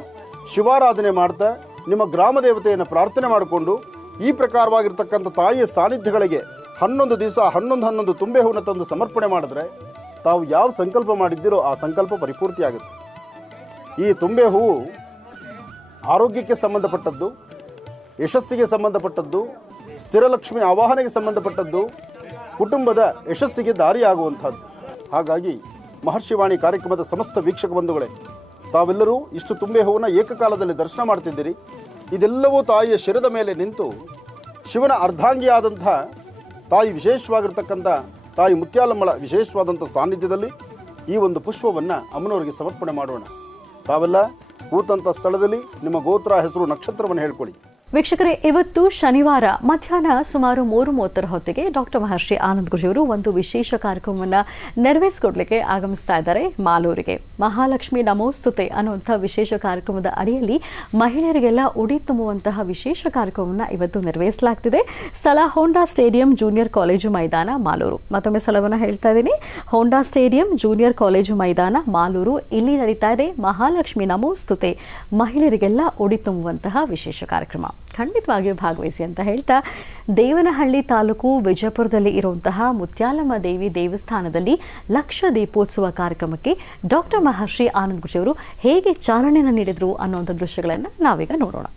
ಶಿವಾರಾಧನೆ ಮಾಡ್ತಾ ನಿಮ್ಮ ಗ್ರಾಮ ದೇವತೆಯನ್ನು ಪ್ರಾರ್ಥನೆ ಮಾಡಿಕೊಂಡು ಈ ಪ್ರಕಾರವಾಗಿರ್ತಕ್ಕಂಥ ತಾಯಿಯ ಸಾನ್ನಿಧ್ಯಗಳಿಗೆ 11 ದಿವಸ 11 ತುಂಬೆ ಹೂವನ್ನು ತಂದು ಸಮರ್ಪಣೆ ಮಾಡಿದ್ರೆ ತಾವು ಯಾವ ಸಂಕಲ್ಪ ಮಾಡಿದ್ದೀರೋ ಆ ಸಂಕಲ್ಪ ಪರಿಪೂರ್ತಿಯಾಗುತ್ತೆ. ಈ ತುಂಬೆ ಹೂವು ಆರೋಗ್ಯಕ್ಕೆ ಸಂಬಂಧಪಟ್ಟದ್ದು, ಯಶಸ್ಸಿಗೆ ಸಂಬಂಧಪಟ್ಟದ್ದು, ಸ್ಥಿರಲಕ್ಷ್ಮಿ ಆವಾಹನೆಗೆ ಸಂಬಂಧಪಟ್ಟದ್ದು, ಕುಟುಂಬದ ಯಶಸ್ಸಿಗೆ ದಾರಿಯಾಗುವಂಥದ್ದು. ಹಾಗಾಗಿ ಮಹರ್ಷಿವಾಣಿ ಕಾರ್ಯಕ್ರಮದ ಸಮಸ್ತ ವೀಕ್ಷಕ ಬಂಧುಗಳೇ, ತಾವೆಲ್ಲರೂ ಇಷ್ಟು ತುಂಬೆ ಹೂವನ್ನು ಏಕಕಾಲದಲ್ಲಿ ದರ್ಶನ ಮಾಡ್ತಿದ್ದೀರಿ. ಇದೆಲ್ಲವೂ ತಾಯಿಯ ಶಿರದ ಮೇಲೆ ನಿಂತು ಶಿವನ ಅರ್ಧಾಂಗಿಯಾದಂಥ ತಾಯಿ ವಿಶೇಷವಾಗಿರ್ತಕ್ಕಂಥ ತಾಯಿ ಮುತ್ಯಾಲಮ್ಮಳ ವಿಶೇಷವಾದಂಥ ಸಾನ್ನಿಧ್ಯದಲ್ಲಿ ಈ ಒಂದು ಪುಷ್ಪವನ್ನು ಅಮ್ಮನವರಿಗೆ ಸಮರ್ಪಣೆ ಮಾಡೋಣ. ತಾವೆಲ್ಲ ಕೂತಂಥ ಸ್ಥಳದಲ್ಲಿ ನಿಮ್ಮ ಗೋತ್ರ, ಹೆಸರು, ನಕ್ಷತ್ರವನ್ನು ಹೇಳ್ಕೊಳ್ಳಿ. ವೀಕ್ಷಕರೇ, ಇವತ್ತು ಶನಿವಾರ ಮಧ್ಯಾಹ್ನ ಸುಮಾರು 3:30 ಹೊತ್ತಿಗೆ ಡಾಕ್ಟರ್ ಮಹರ್ಷಿ ಆನಂದ್ ಗುರೂಜಿಯವರು ಒಂದು ವಿಶೇಷ ಕಾರ್ಯಕ್ರಮವನ್ನು ನೆರವೇರಿಸಿಕೊಡ್ಲಿಕ್ಕೆ ಆಗಮಿಸ್ತಾ ಇದ್ದಾರೆ ಮಾಲೂರಿಗೆ. ಮಹಾಲಕ್ಷ್ಮಿ ನಮೋಸ್ತುತೆ ಅನ್ನುವಂಥ ವಿಶೇಷ ಕಾರ್ಯಕ್ರಮದ ಅಡಿಯಲ್ಲಿ ಮಹಿಳೆಯರಿಗೆಲ್ಲ ಉಡಿ ತುಂಬುವಂತಹ ವಿಶೇಷ ಕಾರ್ಯಕ್ರಮವನ್ನು ಇವತ್ತು ನೆರವೇರಿಸಲಾಗ್ತಿದೆ. ಸ್ಥಳ ಹೋಂಡಾ ಸ್ಟೇಡಿಯಂ ಜೂನಿಯರ್ ಕಾಲೇಜು ಮೈದಾನ, ಮಾಲೂರು. ಮತ್ತೊಮ್ಮೆ ಸ್ಥಳವನ್ನು ಹೇಳ್ತಾ ಇದ್ದೀನಿ, ಹೋಂಡಾ ಸ್ಟೇಡಿಯಂ ಜೂನಿಯರ್ ಕಾಲೇಜು ಮೈದಾನ, ಮಾಲೂರು. ಇಲ್ಲಿ ನಡೀತಾ ಇದೆ ಮಹಾಲಕ್ಷ್ಮಿ ನಮೋಸ್ತುತೆ, ಮಹಿಳೆಯರಿಗೆಲ್ಲ ಉಡಿ ತುಂಬುವಂತಹ ವಿಶೇಷ ಕಾರ್ಯಕ್ರಮ. ಖಂಡಿತವಾಗಿಯೂ ಭಾಗವಹಿಸಿ ಅಂತ ಹೇಳ್ತಾ, ದೇವನಹಳ್ಳಿ ತಾಲೂಕು ವಿಜಯಪುರದಲ್ಲಿ ಇರುವಂತಹ ಮುತ್ಯಾಲಮ್ಮ ದೇವಿ ದೇವಸ್ಥಾನದಲ್ಲಿ ಲಕ್ಷ ದೀಪೋತ್ಸವ ಕಾರ್ಯಕ್ರಮಕ್ಕೆ ಡಾಕ್ಟರ್ ಮಹರ್ಷಿ ಆನಂದ್ ಗುರೂಜಿಯವರು ಹೇಗೆ ಚಾಲನೆಯನ್ನು ನೀಡಿದ್ರು ಅನ್ನುವಂಥ ದೃಶ್ಯಗಳನ್ನು ನಾವೀಗ ನೋಡೋಣ.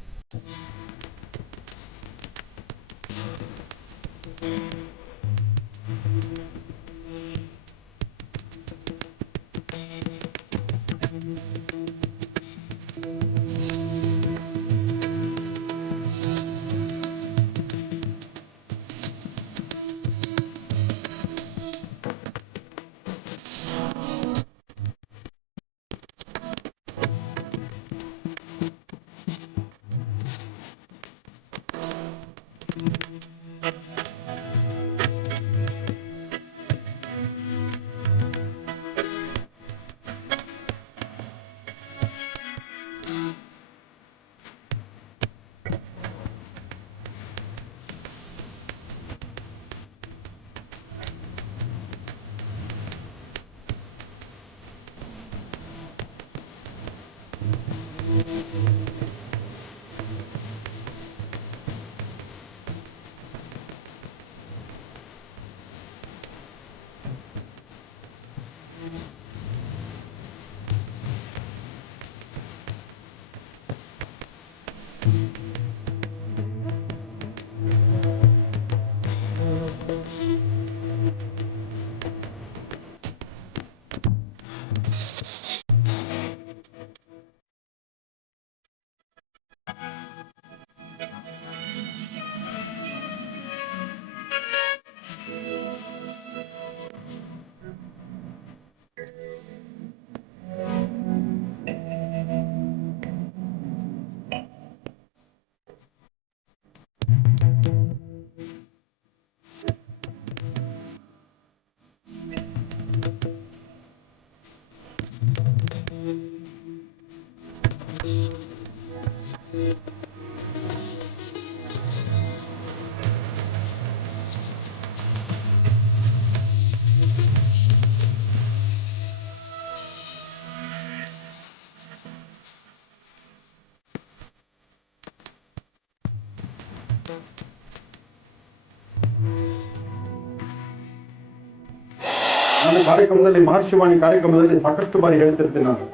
ನನ್ನ ಕಾರ್ಯಕ್ರಮದಲ್ಲಿ ಮಹರ್ಷಿವಾಣಿ ಕಾರ್ಯಕ್ರಮದಲ್ಲಿ ಸಾಕಷ್ಟು ಬಾರಿ ಹೇಳ್ತಿರ್ತೀನಿ. ನಾನು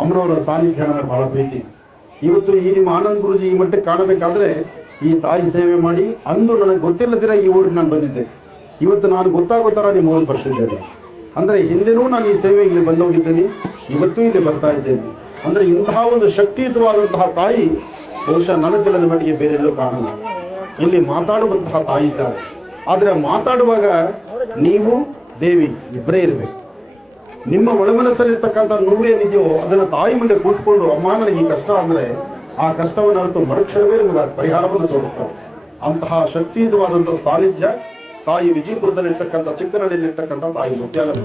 ಅಮ್ಮನವರ ಸಾನ್ನಿಧ್ಯ ನನಗೆ ಬಹಳ ಪ್ರೀತಿ. ಇವತ್ತು ಈ ನಿಮ್ಮ ಆನಂದ್ ಗುರುಜಿ ಈ ಮಟ್ಟಕ್ಕೆ ಕಾಣಬೇಕಾದ್ರೆ ಈ ತಾಯಿ ಸೇವೆ ಮಾಡಿ, ಅಂದು ನನಗೆ ಗೊತ್ತಿಲ್ಲದಿರ ಈ ಊರಿಗೆ ನಾನು ಬಂದಿದ್ದೆ. ಇವತ್ತು ನಾನು ಗೊತ್ತಾಗೋ ಥರ ನಿಮ್ಮ ಊರಿಗೆ ಬರ್ತಿದ್ದೇನೆ. ಅಂದರೆ ಹಿಂದೆನೂ ನಾನು ಈ ಸೇವೆಗೆ ಇಲ್ಲಿ ಬಂದೋಗಿದ್ದೇನೆ, ಇವತ್ತು ಇಲ್ಲಿ ಬರ್ತಾ ಇದ್ದೇನೆ. ಅಂದರೆ ಇಂತಹ ಒಂದು ಶಕ್ತಿಯುತವಾದಂತಹ ತಾಯಿ ಬಹುಶಃ ನನಗೆ ತಿಳಿದ ಮಟ್ಟಿಗೆ ಬೇರೆಲ್ಲೂ ಕಾಣಲ್ಲ. ಇಲ್ಲಿ ಮಾತಾಡುವಂತಹ ತಾಯಿ ಇದ್ದಾರೆ. ಆದರೆ ಮಾತಾಡುವಾಗ ನೀವು ದೇವಿ ಇಬ್ಬರೇ ಇರಬೇಕು. ನಿಮ್ಮ ಒಳಮನಸ್ಸಲ್ಲಿರ್ತಕ್ಕಂಥ ನೋವೇನಿದೆಯೋ ಅದನ್ನು ತಾಯಿ ಮುಂದೆ ಕೂತ್ಕೊಂಡು, ಅಮ್ಮ ನನಗೆ ಈ ಕಷ್ಟ ಅಂದರೆ ಆ ಕಷ್ಟವನ್ನು ಅರಿತು ಮರುಕ್ಷಣವೇ ನಿಮಗೆ ಪರಿಹಾರವನ್ನು ತೋರಿಸ್ತಾರೆ. ಅಂತಹ ಶಕ್ತಿಯುತವಾದಂತಹ ಸಾನ್ನಿಧ್ಯ ತಾಯಿ ವಿಜಯಪುರದಲ್ಲಿರ್ತಕ್ಕಂಥ ಚಿಕ್ಕನಹಳ್ಳಿಯಲ್ಲಿರ್ತಕ್ಕಂಥ ತಾಯಿ ಮುತ್ಯಾಲಮ್ಮ.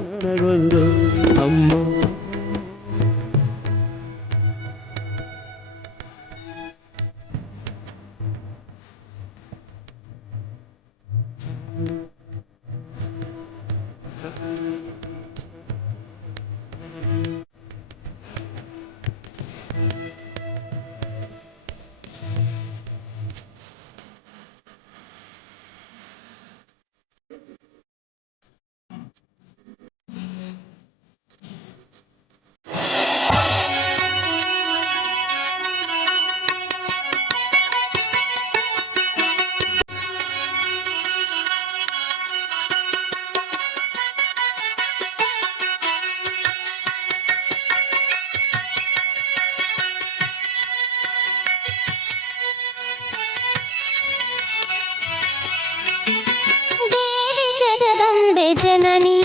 जननी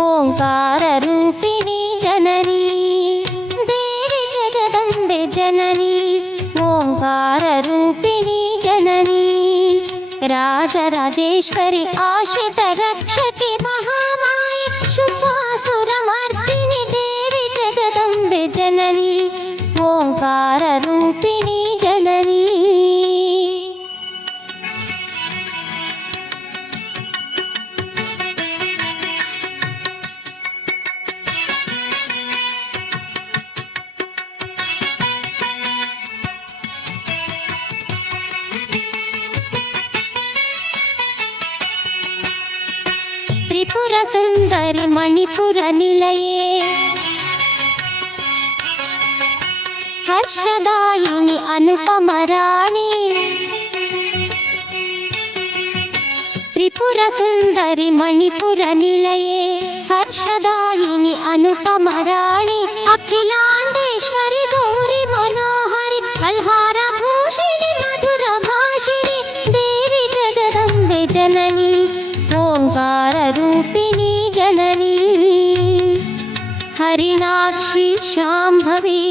ओंकार रूपिणी जननी देवी जगदम्बे जननी ओंकार रूपिणी जननी राजराजेश्वरी आश्रित रक्षकी महामाये शुभासुरमर्दिनी देवी जगदम्बे जननी ओंकार रूपिणी जननी त्रिपुर सुंदरी मणिपुर निलये हर्षदायिनी अनुपम राणी त्रिपुर सुंदरी मणिपुर निलये हर्षदायिनी अनुपम राणी अखिलांडेश्वरी गौरी मनोहरी कल्हार भूषिणी मधुर भाषिणी देवी जगदम्बे जननी ओंकार रूपिणी जननी हरिणाक्षी शांभवी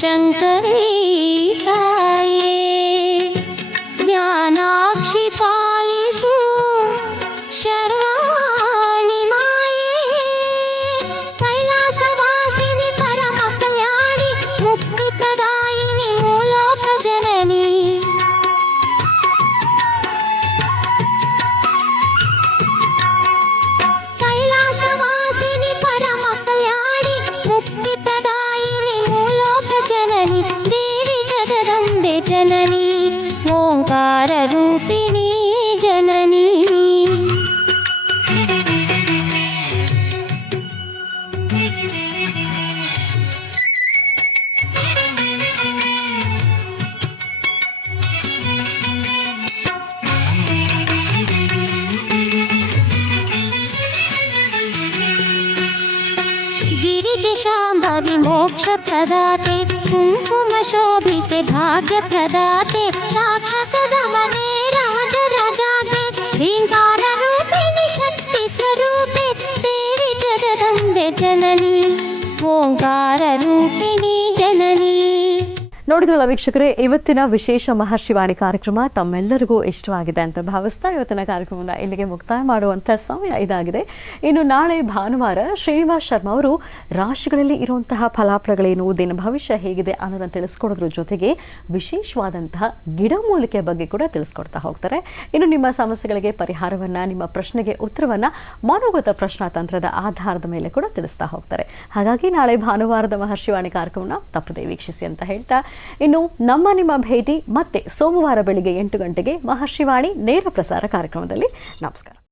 शंकरी काये ज्ञानाक्षी पायिसु शर्वाणि माये कैलासवासिनी परम कल्याणी मुक्तिप्रदायिनी मूलोक जननी कैलासवासिनी परम कल्याणी मुक्तिप्रदायिनी मूलोक जननी देवी जगदम्बे जननी ओंकार रूपिणी जननी गिरिशाम्भवी मोक्ष प्रदाते कुंकुम शोभिते भाग्य प्रदाते राक्षस दमने राज राजाते ह्रींकार रूपिणी शक्ति स्वरूपे देवी जगदम्बे जननी ओंकार रूपिणी जननी. ನೋಡಿದ್ರಲ್ಲ ವೀಕ್ಷಕರೇ, ಇವತ್ತಿನ ವಿಶೇಷ ಮಹರ್ಷಿವಾಣಿ ಕಾರ್ಯಕ್ರಮ ತಮ್ಮೆಲ್ಲರಿಗೂ ಇಷ್ಟವಾಗಿದೆ ಅಂತ ಭಾವಿಸ್ತಾ ಇವತ್ತಿನ ಕಾರ್ಯಕ್ರಮವನ್ನು ಇಲ್ಲಿಗೆ ಮುಕ್ತಾಯ ಮಾಡುವಂಥ ಸಮಯ ಇದಾಗಿದೆ. ಇನ್ನು ನಾಳೆ ಭಾನುವಾರ ಶ್ರೀನಿವಾಸ್ ಶರ್ಮಾ ಅವರು ರಾಶಿಗಳಲ್ಲಿ ಇರುವಂತಹ ಫಲಾಫಲಗಳೇನು, ದಿನ ಭವಿಷ್ಯ ಹೇಗಿದೆ ಅನ್ನೋದನ್ನು ತಿಳಿಸ್ಕೊಡೋದ್ರ ಜೊತೆಗೆ ವಿಶೇಷವಾದಂತಹ ಗಿಡಮೂಲಿಕೆ ಬಗ್ಗೆ ಕೂಡ ತಿಳಿಸ್ಕೊಡ್ತಾ ಹೋಗ್ತಾರೆ. ಇನ್ನು ನಿಮ್ಮ ಸಮಸ್ಯೆಗಳಿಗೆ ಪರಿಹಾರವನ್ನು, ನಿಮ್ಮ ಪ್ರಶ್ನೆಗೆ ಉತ್ತರವನ್ನು ಮನೋಗತ ಪ್ರಶ್ನಾ ತಂತ್ರದ ಆಧಾರದ ಮೇಲೆ ಕೂಡ ತಿಳಿಸ್ತಾ ಹೋಗ್ತಾರೆ. ಹಾಗಾಗಿ ನಾಳೆ ಭಾನುವಾರದ ಮಹರ್ಷಿವಾಣಿ ಕಾರ್ಯಕ್ರಮನ ತಪ್ಪದೇ ವೀಕ್ಷಿಸಿ ಅಂತ ಹೇಳ್ತಾ, ಇನ್ನು ನಿಮ್ಮ ಭೇಟಿ ಮತ್ತೆ ಸೋಮವಾರ ಬೆಳಿಗ್ಗೆ 8 ಗಂಟೆಗೆ ಮಹರ್ಷಿವಾಣಿ ನೇರ ಪ್ರಸಾರ ಕಾರ್ಯಕ್ರಮದಲ್ಲಿ. ನಮಸ್ಕಾರ.